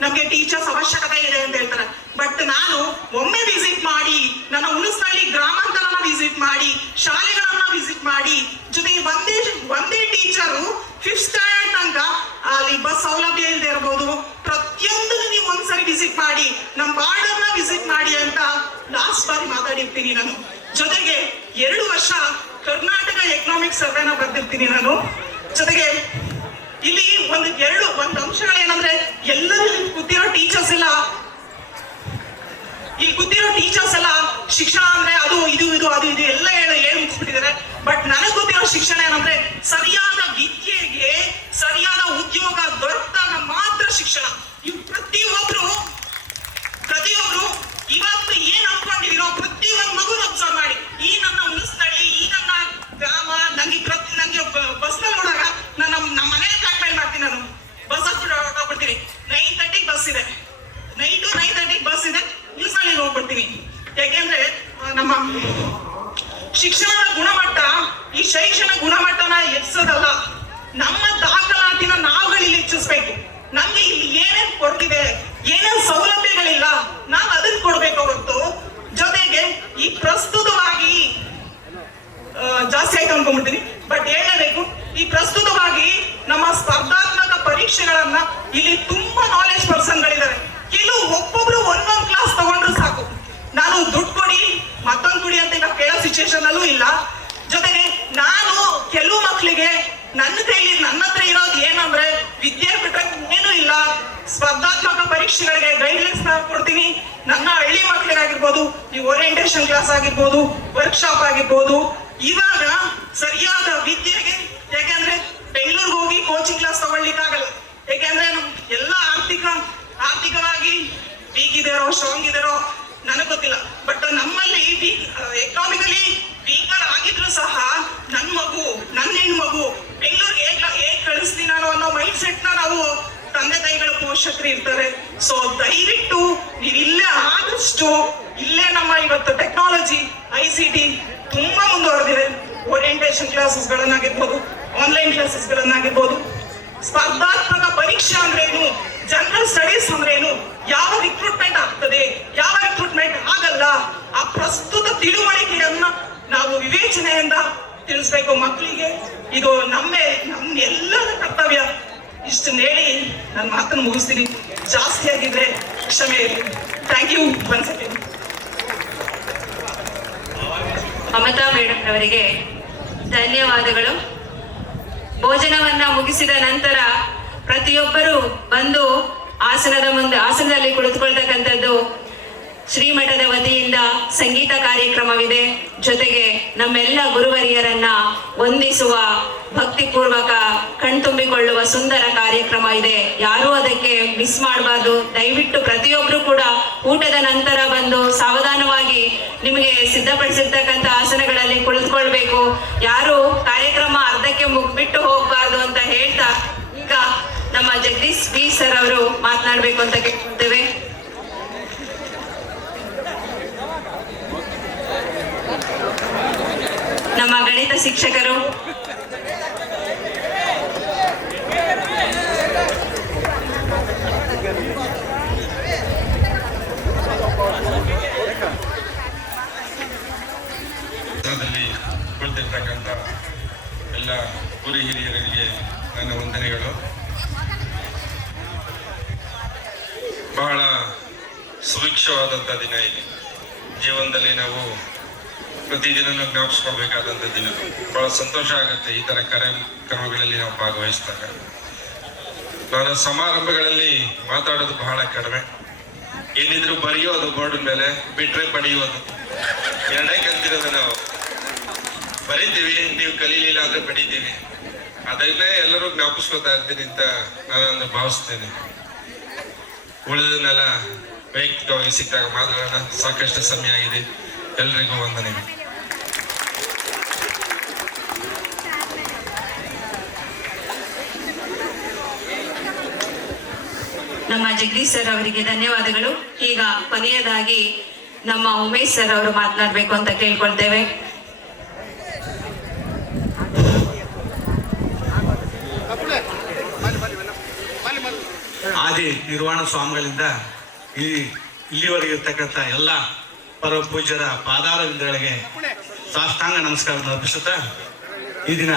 ನಮ್ಗೆ ಟೀಚರ್ಸ್ ಅವಶ್ಯಕತೆ ಇದೆ ಅಂತ ಹೇಳ್ತಾರೆ. ಬಟ್ ನಾನು ಒಮ್ಮೆ ವಿಸಿಟ್ ಮಾಡಿ, ನನ್ನ ಹುಣಸನಹಳ್ಳಿ ಗ್ರಾಮಾಂತರನ ವಿಸಿಟ್ ಮಾಡಿ, ಶಾಲೆಗಳನ್ನ ವಿಸಿಟ್ ಮಾಡಿ, ಜೊತೆಗೆ ಒಂದೇ ಟೀಚರು 5th ಸ್ಟ್ಯಾಂಡರ್ಡ್ ತನಕ ಅಲ್ಲಿ ಬಸ್ ಸೌಲಭ್ಯ ಇಲ್ಲದೆ ಇರ್ಬೋದು, ಪ್ರತಿಯೊಂದನ್ನು ನೀವು ಒಂದ್ಸರಿ ವಿಸಿಟ್ ಮಾಡಿ, ನಮ್ಮ ವಾರ್ಡನ್ನ ವಿಸಿಟ್ ಮಾಡಿ ಅಂತ ಲಾಸ್ಟ್ ಬಾರಿ ಮಾತಾಡಿರ್ತೀನಿ ನಾನು. ಜೊತೆಗೆ 2 ವರ್ಷ ಕರ್ನಾಟಕ ಎಕನಾಮಿಕ್ ಸರ್ವೆನ ಬರ್ದಿರ್ತೀನಿ ನಾನು. ಜೊತೆಗೆ ಇಲ್ಲಿ ಒಂದು ಅಂಶಗಳೇನಂದ್ರೆ ಎಲ್ಲರೂ ಕೂತಿರೋ ಟೀಚರ್ಸ್ ಎಲ್ಲ ಶಿಕ್ಷಣ ಅಂದ್ರೆ ಅದು ಇದು ಎಲ್ಲ ಹೇಳಿ ಮುಗಿಸ್ಬಿಟ್ಟಿದ್ದಾರೆ. ಬಟ್ ನನಗೆ ಗೊತ್ತಿರೋ ಶಿಕ್ಷಣ ಏನಂದ್ರೆ ಸರಿಯಾದ ವಿದ್ಯೆಗೆ ಸರಿಯಾದ ಉದ್ಯೋಗ ದೊರಕಿದಾಗ ಮಾತ್ರ ಶಿಕ್ಷಣ. ಇವು ಪ್ರತಿಯೊಬ್ರು ಇವತ್ತು ಏನ್ ಅನ್ಕೊಂಡಿರೋ ಪ್ರತಿಯೊಂದು ಮಗು ಅಬ್ಸರ್ವ್ ಮಾಡಿ. ಈ ನನ್ನ ಹುಣಸನಹಳ್ಳಿ, ಈ ನನ್ನ ಗ್ರಾಮ, ನಂಗೆ ಬಸ್ ನಲ್ಲಿ ನೋಡಾಗ ನಮ್ಮ ಮನೇಲಿ ಕಾಂಟ್ಯಾಕ್ಟ್ ಮಾಡ್ತೀನಿ. ನಾನು ಬಸ್ ಹೋಗ್ಬಿಡ್ತೀನಿ. 9:30 ಬಸ್ ಇದೆ, ನೈಟು 9:30 ಬಸ್ ಇದೆ, ಹುಣಸನಹಳ್ಳಿಗೆ ಹೋಗ್ಬಿಡ್ತೀನಿ. ಯಾಕೆಂದ್ರೆ ನಮ್ಮ ಶಿಕ್ಷಣದ ಗುಣಮಟ್ಟ, ಈ ಶೈಕ್ಷಣ ಗುಣಮಟ್ಟನ ಹೆಚ್ಚೋದಲ್ಲ, ನಮ್ಮ ದಾಖಲಾತಿನ ನಾವುಗಳು ಇಲ್ಲಿ ಹೆಚ್ಚಿಸ್ಬೇಕು. ನಮ್ಗೆ ಇಲ್ಲಿ ಏನೇನ್ ಕೊರತಿದೆ, ಏನೇನ್ ಸೌಲಭ್ಯಗಳಿಲ್ಲ, ನಾವು ಅದನ್ನ ಕೊಡ್ಬೇಕು ಹೊರತು. ಜೊತೆಗೆ ಈ ಪ್ರಸ್ತುತವಾಗಿ ಜಾಸ್ತಿ ಆಯ್ತು ಅನ್ಕೊಂಡ್ಬಿಡ್ತೀನಿ, ಬಟ್ ಹೇಳಬೇಕು, ಈ ಪ್ರಸ್ತುತವಾಗಿ ನಮ್ಮ ಸ್ಪರ್ಧಾತ್ಮಕ ಪರೀಕ್ಷೆಗಳನ್ನ ಇಲ್ಲಿ ತುಂಬಾ ನಾಲೆಜ್ ಪರ್ಸನ್ಗಳಿದ್ದಾರೆ. ಕೆಲವು ಒಬ್ಬೊಬ್ರು ಒಂದೊಂದು ಕ್ಲಾಸ್ ತಗೊಂಡ್ರು ಸಾಕು, ನಾನು ದುಡ್ಡು ಕೊಡಿ ಮತ್ತೊಂದು ಕೊಡಿ ಅಂತ ಈಗ ಕೇಳೋ ಸಿಚುವೇಶನ್ ಅಲ್ಲೂ ಇಲ್ಲ. ಜೊತೆಗೆ ನಾನು ಕೆಲವು ಮಕ್ಕಳಿಗೆ ನನ್ನ ಹತ್ರ ಇರೋದು ಏನಂದ್ರೆ ವಿದ್ಯಾಪೀಠ ಏನೂ ಇಲ್ಲ, ಸ್ಪರ್ಧಾತ್ಮಕ ಪರೀಕ್ಷೆಗಳಿಗೆ ಗೈಡ್ಲೈನ್ಸ್ ಕೊಡ್ತೀನಿ. ನನ್ನ ಹಳ್ಳಿ ಮಕ್ಕಳಿಗಾಗಿರ್ಬೋದು, ಈ ಓರಿಯೆಂಟೇಶನ್ ಕ್ಲಾಸ್ ಆಗಿರ್ಬೋದು, ವರ್ಕ್ಶಾಪ್ ಆಗಿರ್ಬೋದು. ಇವಾಗ ಸರಿಯಾದ ವಿದ್ಯೆಗೆ, ಯಾಕೆಂದ್ರೆ ಬೆಂಗಳೂರಿಗೆ ಹೋಗಿ ಕೋಚಿಂಗ್ ಕ್ಲಾಸ್ ತಗೊಳ್ಲಿಕ್ಕಾಗಲ್ಲ. ಯಾಕೆಂದ್ರೆ ಎಲ್ಲ ಆರ್ಥಿಕವಾಗಿ ವೀಕ್ ಇದಾರೋ ಸ್ಟ್ರಾಂಗ್ ಇದಾರೋ ನನಗೆ ಗೊತ್ತಿಲ್ಲ. ಬಟ್ ನಮ್ಮಲ್ಲಿ ಎಕನಾಮಿಕಲಿ ವೀಕರ್ ಆಗಿದ್ರು ಸಹ ನನ್ನ ಹೆಣ್ಮಗು ಬೆಂಗಳೂರಿಗೆ ಹೇಗ್ ಕಳಿಸ್ತೀನಿ ನಾನು ಅನ್ನೋ ಮೈಂಡ್ ಸೆಟ್ ನ ನಾವು ತಂದೆ ತಾಯಿಗಳ ಪೋಷಕರು ಇರ್ತಾರೆ. ಸೊ ದಯವಿಟ್ಟು ನೀವು ಇಲ್ಲೇ ಆದಷ್ಟು ಇಲ್ಲೇ ನಮ್ಮ ಇವತ್ತು ಟೆಕ್ನಾಲಜಿ ICT ತುಂಬಾ ಮುಂದುವರೆದಿದೆ. ಓರಿಯೆಂಟೇಶನ್ ಕ್ಲಾಸಸ್ ಗಳನ್ನಾಗಿರ್ಬೋದು, ಆನ್ಲೈನ್ ಕ್ಲಾಸಸ್ ಗಳನ್ನಾಗಿರ್ಬೋದು. ಸ್ಪರ್ಧಾತ್ಮಕ ಪರೀಕ್ಷೆ ಅಂದ್ರೇನು, ಜನರಲ್ ಸ್ಟಡೀಸ್ ಅಂದ್ರೇನು, ಯಾವ ರಿಕ್ರೂಟ್ಮೆಂಟ್ ಆಗ್ತದೆ, ಯಾವ ರಿಕ್ರೂಟ್ಮೆಂಟ್ ಆಗಲ್ಲ, ಆ ಪ್ರಸ್ತುತ ತಿಳುವಳಿಕೆಯನ್ನ ನಾವು ವಿವೇಚನೆಯಿಂದ ತಿಳಿಸ್ಬೇಕು ಮಕ್ಕಳಿಗೆ. ಇದು ನಮ್ಮೆಲ್ಲರ ಕರ್ತವ್ಯ. ಇಷ್ಟು ಹೇಳಿ ನನ್ನ ಮಾತನ್ನು ಮುಗಿಸ್ತೀನಿ. ಜಾಸ್ತಿ ಆಗಿದ್ರೆ ಕ್ಷಮೆ ಇರಲಿ. Thank you once again. Mamata madam ಅವರಿಗೆ ಧನ್ಯವಾದಗಳು. ಭೋಜನವನ್ನ ಮುಗಿಸಿದ ನಂತರ ಪ್ರತಿಯೊಬ್ಬರು ಬಂದು ಆಸನದಲ್ಲಿ ಕುಳಿತುಕೊಳ್ತಕ್ಕಂಥದ್ದು ಶ್ರೀಮಠದ ವತಿಯಿಂದ ಸಂಗೀತ ಕಾರ್ಯಕ್ರಮವಿದೆ. ಜೊತೆಗೆ ನಮ್ಮೆಲ್ಲ ಗುರುವರಿಯರನ್ನ ವಂದಿಸುವ ಭಕ್ತಿಪೂರ್ವಕ ಕಣ್ತುಂಬಿಕೊಳ್ಳುವ ಸುಂದರ ಕಾರ್ಯಕ್ರಮ ಇದೆ. ಯಾರೂ ಅದಕ್ಕೆ ಮಿಸ್ ಮಾಡಬಾರ್ದು. ದಯವಿಟ್ಟು ಪ್ರತಿಯೊಬ್ರು ಕೂಡ ಊಟದ ನಂತರ ಬಂದು ಸಾವಧಾನವಾಗಿ ನಿಮಗೆ ಸಿದ್ಧಪಡಿಸಿರ್ತಕ್ಕಂಥ ಆಸನಗಳಲ್ಲಿ ಕುಳಿತುಕೊಳ್ಬೇಕು. ಯಾರು ಕಾರ್ಯಕ್ರಮ ಅರ್ಧಕ್ಕೆ ಮುಗ್ಬಿಟ್ಟು ಹೋಗ್ಬಾರ್ದು ಅಂತ ಹೇಳ್ತಾ ಈಗ ನಮ್ಮ ಜಗದೀಶ್ ಬಿ ಸರ್ ಅವರು ಮಾತನಾಡ್ಬೇಕು ಅಂತ ಕೇಳ್ತೇವೆ. ನಮ್ಮ ಗಣಿತ ಶಿಕ್ಷಕರು ಕುಳಿತಿರ್ತಕ್ಕಂಥ ಎಲ್ಲ ಗುರು ಹಿರಿಯರಿಗೆ ನನ್ನ ವಂದನೆಗಳು. ಬಹಳ ಸುಭಿಕ್ಷವಾದಂಥ ದಿನ ಇದೆ. ಜೀವನದಲ್ಲಿ ನಾವು ಪ್ರತಿದಿನ ಜ್ಞಾಪಿಸ್ಕೊಳ್ಬೇಕಾದಂಥ ದಿನ. ಬಹಳ ಸಂತೋಷ ಆಗುತ್ತೆ ಈ ಥರ ಕಾರ್ಯಕ್ರಮಗಳಲ್ಲಿ ನಾವು ಭಾಗವಹಿಸಿದಾಗ. ನಾನು ಸಮಾರಂಭಗಳಲ್ಲಿ ಮಾತಾಡೋದು ಬಹಳ ಕಡಿಮೆ. ಏನಿದ್ರು ಬರೆಯೋದು ಬೋರ್ಡ್ ಮೇಲೆ, ಬಿಟ್ರೆ ಬಡಿಯೋದು, ಎರಡೇ ಕಲ್ತಿರೋದು ನಾವು. ಬರೀತೀವಿ, ನೀವು ಕಲೀಲಿಲ್ಲ ಅಂದ್ರೆ ಬಡಿತೀವಿ. ಅದನ್ನೇ ಎಲ್ಲರೂ ಜ್ಞಾಪಿಸ್ಕೊತಾ ಇರ್ತೀನಿ ಅಂತ ನಾನೊಂದು ಭಾವಿಸ್ತೇನೆ. ಉಳಿದನ್ನೆಲ್ಲ ವೈಯಕ್ತಿಕವಾಗಿ ಸಿಕ್ಕಾಗ ಮಾತಾಡೋಣ. ಸಾಕಷ್ಟು ಸಮಯ ಆಗಿದೆ. ಎಲ್ರಿಗೂ ವಂದನೆಗಳು. ನಮ್ಮ ಜಗದೀಶ್ ಸರ್ ಅವರಿಗೆ ಧನ್ಯವಾದಗಳು. ಈಗ ಕೊನೆಯದಾಗಿ ನಮ್ಮ ಉಮೇಶ್ ಸರ್ ಅವರು ಮಾತನಾಡಬೇಕು ಅಂತ ಕೇಳ್ಕೊಳ್ತೇವೆ. ಆದಿ ನಿರ್ವಾಣ ಸ್ವಾಮಿಗಳಿಂದ ಇಲ್ಲಿವರೆಗೆ ಇರ್ತಕ್ಕಂಥ ಎಲ್ಲ ಪರಮ ಪೂಜ್ಯರ ಪಾದಾರವಿಂದಗಳಿಗೆ ಸಾಷ್ಟಾಂಗ ನಮಸ್ಕಾರ ಅರ್ಪಿಸುತ್ತಾ ಈ ದಿನ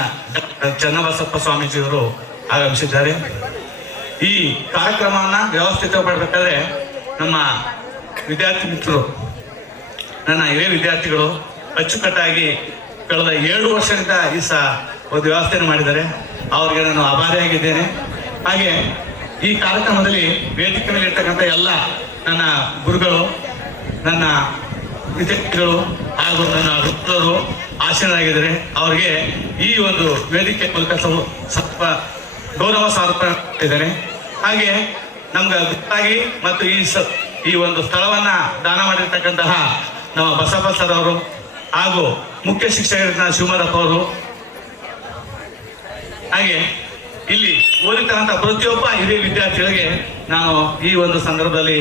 ಚನ್ನಬಸಪ್ಪ ಸ್ವಾಮೀಜಿಯವರು ಆಗಮಿಸಿದ್ದಾರೆ. ಈ ಕಾರ್ಯಕ್ರಮವನ್ನು ವ್ಯವಸ್ಥಿತಪಡಬೇಕಾದ್ರೆ ನಮ್ಮ ವಿದ್ಯಾರ್ಥಿ ಮಿತ್ರರು, ನನ್ನ ಹಿರಿಯ ವಿದ್ಯಾರ್ಥಿಗಳು ಅಚ್ಚುಕಟ್ಟಾಗಿ ಕಳೆದ 7 ವರ್ಷದಿಂದ ಈ ಒಂದು ವ್ಯವಸ್ಥೆಯನ್ನು ಮಾಡಿದ್ದಾರೆ. ಅವರಿಗೆ ನಾನು ಆಭಾರಿಯಾಗಿದ್ದೇನೆ. ಹಾಗೆ ಈ ಕಾರ್ಯಕ್ರಮದಲ್ಲಿ ವೇದಿಕೆ ಮೇಲೆ ಇರ್ತಕ್ಕಂಥ ಎಲ್ಲ ನನ್ನ ಗುರುಗಳು, ನನ್ನ ವಿದ್ಯಾರ್ಥಿಗಳು ಹಾಗೂ ನನ್ನ ವೃತ್ತರು ಆಸೀನರಾಗಿದ್ದಾರೆ. ಅವರಿಗೆ ಈ ಒಂದು ವೇದಿಕೆ ಮೂಲಕ ಸ್ವಲ್ಪ ಗೌರವ ಸಮರ್ಪಣೆ ಮಾಡಿದ್ದಾರೆ. ಹಾಗೆ ನಮ್ಗೆ ಗೊತ್ತಾಗಿ ಮತ್ತು ಈ ಒಂದು ಸ್ಥಳವನ್ನ ದಾನ ಮಾಡಿರ್ತಕ್ಕಂತಹ ನಮ್ಮ ಬಸಪ್ಪ ಸರ್ ಅವರು ಹಾಗೂ ಮುಖ್ಯ ಶಿಕ್ಷಕರಾದ ಶಿವಮರಪ್ಪ ಅವರು, ಹಾಗೆ ಇಲ್ಲಿ ಓದಿರ್ತಕ್ಕಂಥ ಪ್ರತಿಯೊಬ್ಬ ಹಿರಿಯ ವಿದ್ಯಾರ್ಥಿಗಳಿಗೆ ನಾನು ಈ ಒಂದು ಸಂದರ್ಭದಲ್ಲಿ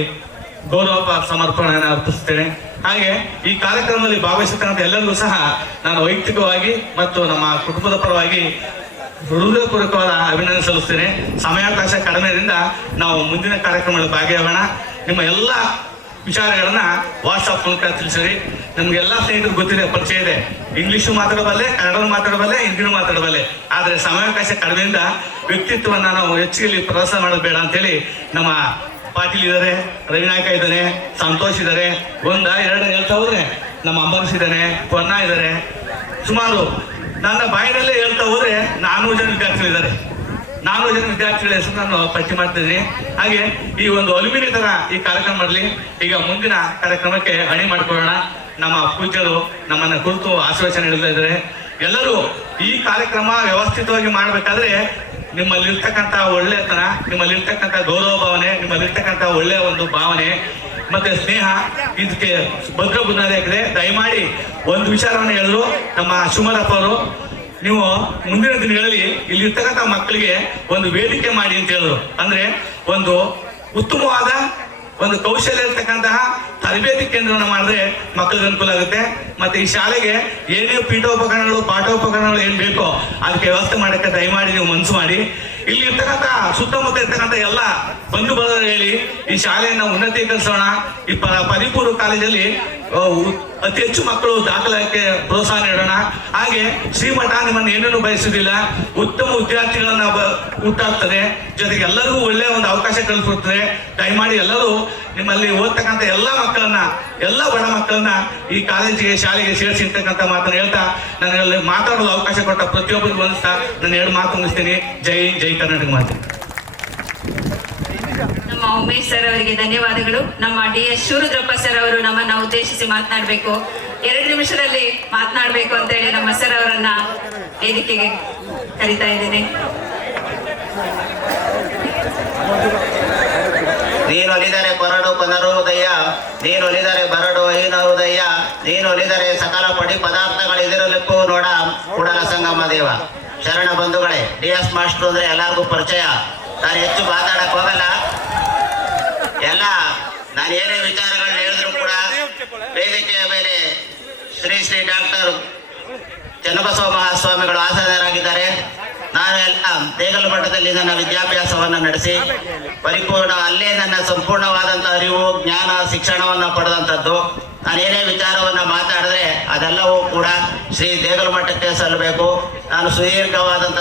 ಗೌರವ ಸಮರ್ಪಣೆಯನ್ನು ಅರ್ಪಿಸುತ್ತೇನೆ. ಹಾಗೆ ಈ ಕಾರ್ಯಕ್ರಮದಲ್ಲಿ ಭಾಗವಹಿಸತಕ್ಕಂಥ ಎಲ್ಲರಿಗೂ ಸಹ ನಾನು ವೈಯಕ್ತಿಕವಾಗಿ ಮತ್ತು ನಮ್ಮ ಕುಟುಂಬದ ಪರವಾಗಿ ಹೃದಯಪೂರ್ವಕವಾದ ಅಭಿನಂದನೆ ಸಲ್ಲಿಸ್ತೇನೆ. ಸಮಯಾವಕಾಶ ಕಡಿಮೆಯಿಂದ ನಾವು ಮುಂದಿನ ಕಾರ್ಯಕ್ರಮದಲ್ಲಿ ಭಾಗಿಯಾಗೋಣ. ನಿಮ್ಮ ಎಲ್ಲ ವಿಚಾರಗಳನ್ನ ವಾಟ್ಸಪ್ ಮೂಲಕ ತಿಳಿಸಿರಿ. ನಮ್ಗೆಲ್ಲ ಸ್ನೇಹಿತರು ಗೊತ್ತಿದೆ, ಪರಿಚಯ ಇದೆ. ಇಂಗ್ಲೀಷು ಮಾತಾಡಬಲ್ಲೆ, ಕನ್ನಡ ಮಾತಾಡಬಲ್ಲೆ, ಹಿಂದಿನೂ ಮಾತಾಡಬಲ್ಲೆ. ಆದರೆ ಸಮಯಾವಕಾಶ ಕಡಿಮೆಯಿಂದ ವ್ಯಕ್ತಿತ್ವವನ್ನು ನಾವು ಹೆಚ್ಚಿಗೆ ಪ್ರವಾಸ ಮಾಡೋದು ಬೇಡ ಅಂತೇಳಿ ನಮ್ಮ ಪಾಟೀಲ್ ಇದ್ದಾರೆ, ರವಿನಾಯಕ ಇದ್ದಾನೆ, ಸಂತೋಷ್ ಇದ್ದಾರೆ, 1 2 ಹೇಳ್ತಾ ಹೋದ್ರೆ ನಮ್ಮ ಅಂಬರೀಷ್ ಇದ್ದಾನೆ, ಪೊನ್ನ ಇದ್ದಾರೆ. ಸುಮಾರು ನನ್ನ ಬಾಯಿನಲ್ಲೇ ಹೇಳ್ತಾ ಹೋದ್ರೆ 400 ಜನ ವಿದ್ಯಾರ್ಥಿಗಳಿದ್ದಾರೆ. 400 ಜನ ವಿದ್ಯಾರ್ಥಿಗಳ ಹೆಸರು ನಾನು ಪಟ್ಟಿ ಮಾಡ್ತಿದ್ದೀನಿ. ಹಾಗೆ ಈ ಒಂದು ಅಲ್ಯೂಮಿನಿ ತರ ಈ ಕಾರ್ಯಕ್ರಮ ಮಾಡಲಿ. ಈಗ ಮುಂದಿನ ಕಾರ್ಯಕ್ರಮಕ್ಕೆ ಅಣಿ ಮಾಡ್ಕೊಳ್ಳೋಣ. ನಮ್ಮ ಪೂಜ್ಯರು ನಮ್ಮನ್ನ ಕುರಿತು ಆಶೀರ್ವಚನ ನೀಡ್ತಾ ಇದ್ದಾರೆ. ಎಲ್ಲರೂ ಈ ಕಾರ್ಯಕ್ರಮ ವ್ಯವಸ್ಥಿತವಾಗಿ ಮಾಡಬೇಕಾದ್ರೆ ನಿಮ್ಮಲ್ಲಿರ್ತಕ್ಕಂಥ ಒಳ್ಳೆತನ, ನಿಮ್ಮಲ್ಲಿರ್ತಕ್ಕಂಥ ಗೌರವ ಭಾವನೆ, ನಿಮ್ಮಲ್ಲಿರ್ತಕ್ಕಂಥ ಒಳ್ಳೆಯ ಒಂದು ಭಾವನೆ ಮತ್ತೆ ಸ್ನೇಹ ಇದಕ್ಕೆ ಭದ್ರ ಬುನಾದಿ ಆಗಿದೆ. ದಯಮಾಡಿ ಒಂದು ವಿಚಾರವನ್ನು ಹೇಳಿದ್ರು ನಮ್ಮ ಶಿವಮರಪ್ಪ ಅವರು, ನೀವು ಮುಂದಿನ ದಿನಗಳಲ್ಲಿ ಇಲ್ಲಿರ್ತಕ್ಕಂಥ ಮಕ್ಕಳಿಗೆ ಒಂದು ವೇದಿಕೆ ಮಾಡಿ ಅಂತ ಹೇಳಿದ್ರು. ಅಂದ್ರೆ ಒಂದು ಉತ್ತಮವಾದ ಒಂದು ಕೌಶಲ್ಯ ಇರ್ತಕ್ಕಂತಹ ತರಬೇತಿ ಕೇಂದ್ರವನ್ನು ಮಾಡಿದ್ರೆ ಮಕ್ಕಳಿಗೆ ಅನುಕೂಲ ಆಗುತ್ತೆ. ಮತ್ತೆ ಈ ಶಾಲೆಗೆ ಏನೇ ಪೀಠೋಪಕರಣಗಳು ಪಾಠೋಪಕರಣಗಳು ಏನ್ ಬೇಕೋ ಅದಕ್ಕೆ ವ್ಯವಸ್ಥೆ ಮಾಡಕ್ಕೆ ದಯಮಾಡಿ ನೀವು ಮನಸ್ಸು ಮಾಡಿ. ಇಲ್ಲಿ ಇರ್ತಕ್ಕಂಥ ಸುತ್ತಮುತ್ತ ಇರ್ತಕ್ಕಂಥ ಎಲ್ಲ ಬಂಧು ಬಳಗ ಹೇಳಿ ಈ ಶಾಲೆಯನ್ನು ಉನ್ನತೀಕರಿಸೋಣ. ಈ ಪರಿಪೂರ್ವ ಕಾಲೇಜಲ್ಲಿ ಅತಿ ಹೆಚ್ಚು ಮಕ್ಕಳು ದಾಖಲಾಕ್ಕೆ ಪ್ರೋತ್ಸಾಹ ನೀಡೋಣ. ಹಾಗೆ ಶ್ರೀಮಠ ನಿಮ್ಮನ್ನು ಏನೇನು ಬಯಸುವುದಿಲ್ಲ, ಉತ್ತಮ ವಿದ್ಯಾರ್ಥಿಗಳನ್ನ ಹುಟ್ಟಾಗ್ತದೆ, ಜೊತೆಗೆ ಎಲ್ಲರಿಗೂ ಒಳ್ಳೆಯ ಒಂದು ಅವಕಾಶ ಕಲ್ಪಿಸುತ್ತದೆ. ದಯಮಾಡಿ ಎಲ್ಲರೂ ನಿಮ್ಮಲ್ಲಿ ಓದ್ತಕ್ಕಂಥ ಎಲ್ಲ ಮಕ್ಕಳನ್ನ, ಎಲ್ಲ ಬಡ ಮಕ್ಕಳನ್ನ ಈ ಕಾಲೇಜಿಗೆ ಶಾಲೆಗೆ ಸೇರಿಸಿರ್ತಕ್ಕಂಥ ಮಾತನ್ನು ಹೇಳ್ತಾ ನನಗೆ ಮಾತಾಡಲು ಅವಕಾಶ ಕೊಟ್ಟ ಪ್ರತಿಯೊಬ್ಬರಿಗೂ ವಂದಿಸ್ತಾ ನಾನು 2 ಮಾತು ಮುಗಿಸ್ತೀನಿ. ಜೈ ಕರ್ನಾಟಕ ಮಾತು. ನಮ್ಮ ಉಮೇಶ್ ಸರ್ ಅವರಿಗೆ ಧನ್ಯವಾದಗಳು. ನಮ್ಮ DS ಶಿವರುದ್ರಪ್ಪ ಸರ್ ಅವರು ನಮ್ಮನ್ನ ಉದ್ದೇಶಿಸಿ ಮಾತನಾಡಬೇಕು, 2 ನಿಮಿಷದಲ್ಲಿ ಮಾತನಾಡಬೇಕು ಅಂತ ಹೇಳಿ ನಮ್ಮ ಸರ್ ಅವರನ್ನ ವೇದಿಕೆಗೆ ಕರೀತಾ ಇದ್ದೇನೆ. ನೀನು ಒಲಿದರೆ ಕೊರಡು ಪುನರುದಯ, ನೀನು ಒಲಿದರೆ ಬರಡು ಐನರುದಯ, ನೀನು ಒಲಿದರೆ ಸಕಲ ಪಡಿ ಪದಾರ್ಥಗಳಿದಿರಲಿಕ್ಕೂ ನೋಡ ಕೂಡಲ ಸಂಗಮ ದೇವ. ಶರಣ ಬಂಧುಗಳೇ, DS ಮಾಸ್ಟ್ರು ಅಂದ್ರೆ ಎಲ್ಲರಿಗೂ ಪರಿಚಯ. ನಾನು ಹೆಚ್ಚು ಮಾತಾಡಕ್ ಹೋಗಲ್ಲ. ಎಲ್ಲ ನಾನು ಏನೇ ವಿಚಾರಗಳನ್ನ ಹೇಳಿದ್ರು ಕೂಡ ವೇದಿಕೆಯ ಮೇಲೆ ಶ್ರೀ ಡಾಕ್ಟರ್ ಚನ್ನಬಸವ ಮಹಾಸ್ವಾಮಿಗಳು ಆಸನರಾಗಿದ್ದಾರೆ. ನಾನು ಎಲ್ಲ ದೇಗಲು ಮಠದಲ್ಲಿ ನನ್ನ ವಿದ್ಯಾಭ್ಯಾಸವನ್ನು ನಡೆಸಿ ಅಲ್ಲೇ ನನ್ನ ಸಂಪೂರ್ಣವಾದಂಥ ಅರಿವು, ಜ್ಞಾನ, ಶಿಕ್ಷಣವನ್ನು ಪಡೆದಂಥದ್ದು. ನಾನೇನೇ ವಿಚಾರವನ್ನು ಮಾತಾಡಿದ್ರೆ ಅದೆಲ್ಲವೂ ಕೂಡ ಶ್ರೀ ದೇಗಲು ಮಠಕ್ಕೆ ಸಲ್ಲಬೇಕು. ನಾನು ಸುದೀರ್ಘವಾದಂಥ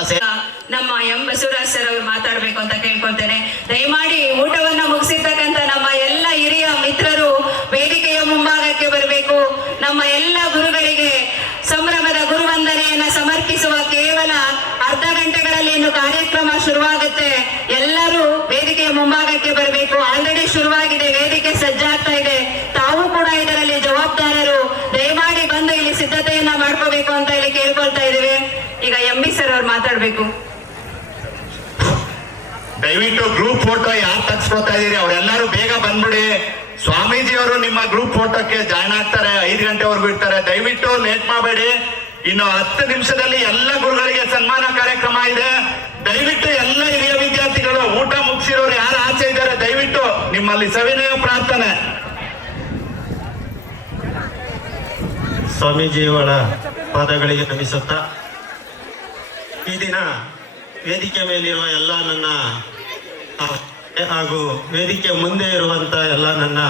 ನಮ್ಮ ಬಸವರಾಜ್ ಸರ್ ಅವರು ಮಾತಾಡ್ಬೇಕು ಅಂತ ಕೇಳ್ಕೊಳ್ತೇನೆ. ದಯಮಾಡಿ ಊಟವನ್ನ ಮುಗಿಸಿರ್ತಕ್ಕಂಥ ನಮ್ಮ ಎಲ್ಲ ಹಿರಿಯ ಮಿತ್ರರು ವೇದಿಕೆಯ ಮುಂಭಾಗಕ್ಕೆ ಬರಬೇಕು. ನಮ್ಮ ಎಲ್ಲ ಗುರುಗಳಿಗೆ ಸಂಭ್ರಮದ ಗುರುವಂದನೆಯನ್ನ ಸಮರ್ಪಿಸುವ ಕೇವಲ ಅರ್ಧ ಗಂಟೆಗಳಲ್ಲಿ ಇನ್ನು ಕಾರ್ಯಕ್ರಮ ಶುರುವಾಗುತ್ತೆ. ಎಲ್ಲರೂ ವೇದಿಕೆಯ ಮುಂಭಾಗಕ್ಕೆ ಬರಬೇಕು. ಆಲ್ರೆಡಿ ಶುರುವಾಗಿದೆ, ವೇದಿಕೆ ಸಜ್ಜಾಗ್ತಾ ಇದೆ. ತಾವು ಕೂಡ ಇದರಲ್ಲಿ ಜವಾಬ್ದಾರರು. ದಯಮಾಡಿ ಬಂದು ಇಲ್ಲಿ ಸಿದ್ಧತೆಯನ್ನ ಮಾಡ್ಕೋಬೇಕು ಅಂತ ಇಲ್ಲಿ ಕೇಳ್ಕೊಳ್ತಾ ಇದ್ದೇವೆ. ಈಗ MB ಸರ್ ಅವ್ರು ಮಾತಾಡ್ಬೇಕು. ದಯವಿಟ್ಟು ಗ್ರೂಪ್ ಫೋಟೋ ಯಾರು ತೆಗೆಸ್ಕೊತಾ ಇದೀರಿ ಅವರೆಲ್ಲರೂ ಬೇಗ ಬಂದ್ಬಿಡಿ. ಸ್ವಾಮೀಜಿಯವರು ನಿಮ್ಮ ಗ್ರೂಪ್ ಫೋಟೋಕ್ಕೆ ಜಾಯ್ನ್ ಆಗ್ತಾರೆ, 5 ಗಂಟೆವರೆಗೂ ಇರ್ತಾರೆ. ದಯವಿಟ್ಟು ಲೇಟ್ ಮಾಡಬೇಡಿ. ಇನ್ನು 10 ನಿಮಿಷದಲ್ಲಿ ಎಲ್ಲ ಗುರುಗಳಿಗೆ ಸನ್ಮಾನ ಕಾರ್ಯಕ್ರಮ ಇದೆ. ದಯವಿಟ್ಟು ಎಲ್ಲ ಹಿರಿಯ ವಿದ್ಯಾರ್ಥಿಗಳು ಊಟ ಮುಗಿಸಿರೋರು ಯಾರು ಆಚೆ ಇದ್ದಾರೆ ದಯವಿಟ್ಟು ನಿಮ್ಮಲ್ಲಿ ಸವಿನಯ ಪ್ರಾರ್ಥನೆ. ಸ್ವಾಮೀಜಿಯವರ ಪಾದಗಳಿಗೆ ನಮಿಸುತ್ತಾ ಈ ದಿನ ವೇದಿಕೆ ಮೇಲಿರುವ ಎಲ್ಲ ನನ್ನ ಹಾಗೂ ವೇದಿಕೆ ಮುಂದೆ ಇರುವಂತ ಎಲ್ಲ ನನ್ನ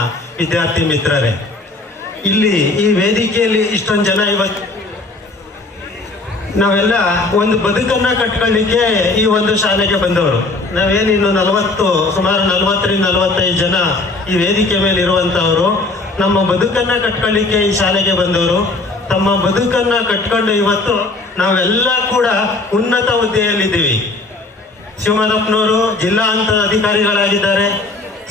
ವಿದ್ಯಾರ್ಥಿ ಮಿತ್ರರೇ, ಇಲ್ಲಿ ಈ ವೇದಿಕೆಯಲ್ಲಿ ಇಷ್ಟೊಂದು ಜನ ಇವತ್ತು ನಾವೆಲ್ಲ ಒಂದು ಬದುಕನ್ನ ಕಟ್ಕೊಳ್ಳಿಕ್ಕೆ ಈ ಒಂದು ಶಾಲೆಗೆ ಬಂದವರು. ನಾವೇನಿನ್ನು ಸುಮಾರು 40-45 ಜನ ಈ ವೇದಿಕೆ ಮೇಲೆ ಇರುವಂತವರು ನಮ್ಮ ಬದುಕನ್ನ ಕಟ್ಕೊಳ್ಳಿಕ್ಕೆ ಈ ಶಾಲೆಗೆ ಬಂದವರು. ತಮ್ಮ ಬದುಕನ್ನ ಕಟ್ಕೊಂಡು ಇವತ್ತು ನಾವೆಲ್ಲ ಕೂಡ ಉನ್ನತ ಹುದ್ದೆಯಲ್ಲಿದ್ದೀವಿ. ಶಿವಮೊಗ್ಗನವರು ಜಿಲ್ಲಾ ಹಂತದ ಅಧಿಕಾರಿಗಳಾಗಿದ್ದಾರೆ,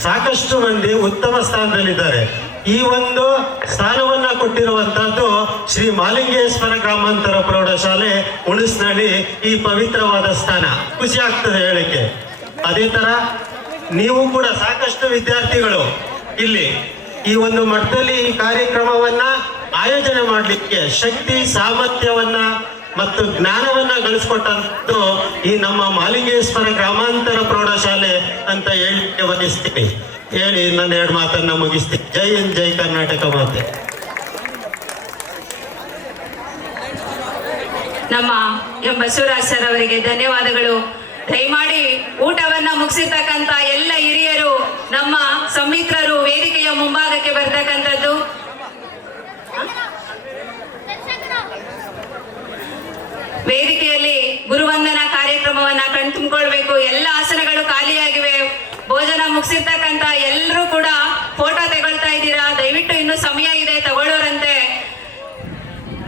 ಸಾಕಷ್ಟು ಮಂದಿ ಉತ್ತಮ ಸ್ಥಾನದಲ್ಲಿದ್ದಾರೆ. ಈ ಒಂದು ಸ್ಥಾನವನ್ನ ಕೊಟ್ಟಿರುವಂತಹದ್ದು ಶ್ರೀ ಮಾಲಿಂಗೇಶ್ವರ ಗ್ರಾಮಾಂತರ ಪ್ರೌಢಶಾಲೆ ಹುಣಸನಹಳ್ಳಿ. ಈ ಪವಿತ್ರವಾದ ಸ್ಥಾನ ಖುಷಿ ಆಗ್ತದೆ ಹೇಳಕ್ಕೆ. ಅದೇ ತರ ನೀವು ಕೂಡ ಸಾಕಷ್ಟು ವಿದ್ಯಾರ್ಥಿಗಳು ಇಲ್ಲಿ ಈ ಒಂದು ಮಟ್ಟದಲ್ಲಿ ಈ ಕಾರ್ಯಕ್ರಮವನ್ನ ಆಯೋಜನೆ ಮಾಡಲಿಕ್ಕೆ ಶಕ್ತಿ ಸಾಮರ್ಥ್ಯವನ್ನ ಮತ್ತು ಜ್ಞಾನವನ್ನ ಗಳಿಸ್ಕೊಟ್ಟಂತದ್ದು ಈ ನಮ್ಮ ಮಾಲಿಂಗೇಶ್ವರ ಗ್ರಾಮಾಂತರ ಪ್ರೌಢಶಾಲೆ ಅಂತ ಹೇಳಲಿಕ್ಕೆ ಬಯಸ್ತೀನಿ. ಹೇಳಿ ನನ್ನ 2 ಮಾತನ್ನ ಮುಗಿಸ್ತೀನಿ. ಜೈ ಹಿಂದ್, ಜೈ ಕರ್ನಾಟಕ ಮಾತೆ. ನಮ್ಮ ಎಂ ಬಸವರಾಜ್ ಸರ್ ಅವರಿಗೆ ಧನ್ಯವಾದಗಳು. ದಯಮಾಡಿ ಊಟವನ್ನ ಮುಗಿಸಿರ್ತಕ್ಕಂತ ಎಲ್ಲ ಹಿರಿಯರು, ನಮ್ಮ ಸಮಿತ್ರರು ವೇದಿಕೆಯ ಮುಂಭಾಗಕ್ಕೆ ಬರ್ತಕ್ಕಂಥದ್ದು. ವೇದಿಕೆಯಲ್ಲಿ ಗುರುವಂದನಾ ಕಾರ್ಯಕ್ರಮವನ್ನ ಕಣ್ತುಂಬಿಕೊಳ್ಬೇಕು. ಎಲ್ಲ ಆಸನಗಳು ಖಾಲಿಯಾಗಿವೆ. ಭೋಜನ ಮುಗಿಸಿರ್ತಕ್ಕಂತ ಎಲ್ಲರೂ ಕೂಡ ಫೋಟೋ ತಗೊಳ್ತಾ ಇದ್ದೀರಾ. ದಯವಿಟ್ಟು ಇನ್ನೂ ಸಮಯ ಇದೆ, ತಗೊಳ್ಳೋರಂತೆ.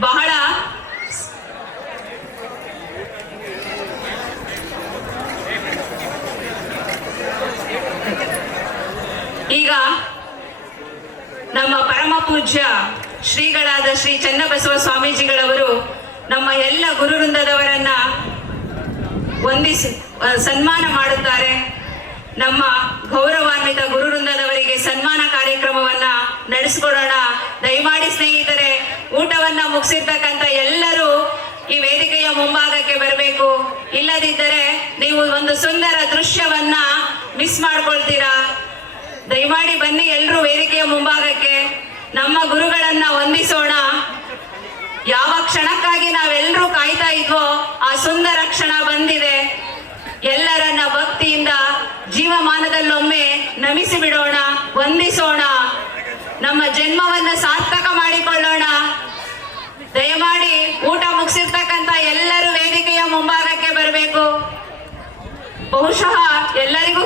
ಬಹಳ ಈಗ ನಮ್ಮ ಪರಮ ಪೂಜ್ಯ ಶ್ರೀಗಳಾದ ಶ್ರೀ ಚನ್ನಬಸವ ಸ್ವಾಮೀಜಿಗಳವರು ನಮ್ಮ ಎಲ್ಲ ಗುರುವೃಂದದವರನ್ನ ವಂದಿಸಿ ಸನ್ಮಾನ ಮಾಡುತ್ತಾರೆ. ನಮ್ಮ ಗೌರವಾನ್ವಿತ ಗುರುವೃಂದದವರಿಗೆ ಸನ್ಮಾನ ಕಾರ್ಯಕ್ರಮವನ್ನ ನಡೆಸಿಕೊಡೋಣ. ದಯಮಾಡಿ ಸ್ನೇಹಿತರೆ, ಊಟವನ್ನ ಮುಗಿಸಿರ್ತಕ್ಕಂಥ ಎಲ್ಲರೂ ಈ ವೇದಿಕೆಯ ಮುಂಭಾಗಕ್ಕೆ ಬರಬೇಕು. ಇಲ್ಲದಿದ್ದರೆ ನೀವು ಒಂದು ಸುಂದರ ದೃಶ್ಯವನ್ನ ಮಿಸ್ ಮಾಡ್ಕೊಳ್ತೀರಾ. ದಯಮಾಡಿ ಬನ್ನಿ ಎಲ್ಲರೂ ವೇದಿಕೆಯ ಮುಂಭಾಗಕ್ಕೆ. ನಮ್ಮ ಗುರುಗಳನ್ನ ವಂದಿಸೋಣ. ಯಾವ ಕ್ಷಣಕ್ಕಾಗಿ ನಾವೆಲ್ಲರೂ ಕಾಯ್ತಾ ಇದ್ವೋ ಆ ಸುಂದರ ಕ್ಷಣ ಬಂದಿದೆ. ಎಲ್ಲರನ್ನ ಭಕ್ತಿಯಿಂದ ಜೀವಮಾನದಲ್ಲೊಮ್ಮೆ ನಮಿಸಿ ಬಿಡೋಣ, ವಂದಿಸೋಣ, ನಮ್ಮ ಜನ್ಮವನ್ನ ಸಾರ್ಥಕ ಮಾಡಿಕೊಳ್ಳೋಣ. ದಯಮಾಡಿ ಊಟ ಮುಗಿಸಿರ್ತಕ್ಕಂಥ ಎಲ್ಲರೂ ವೇದಿಕೆಯ ಮುಂಭಾಗಕ್ಕೆ ಬರಬೇಕು. ಬಹುಶಃ ಎಲ್ಲರಿಗೂ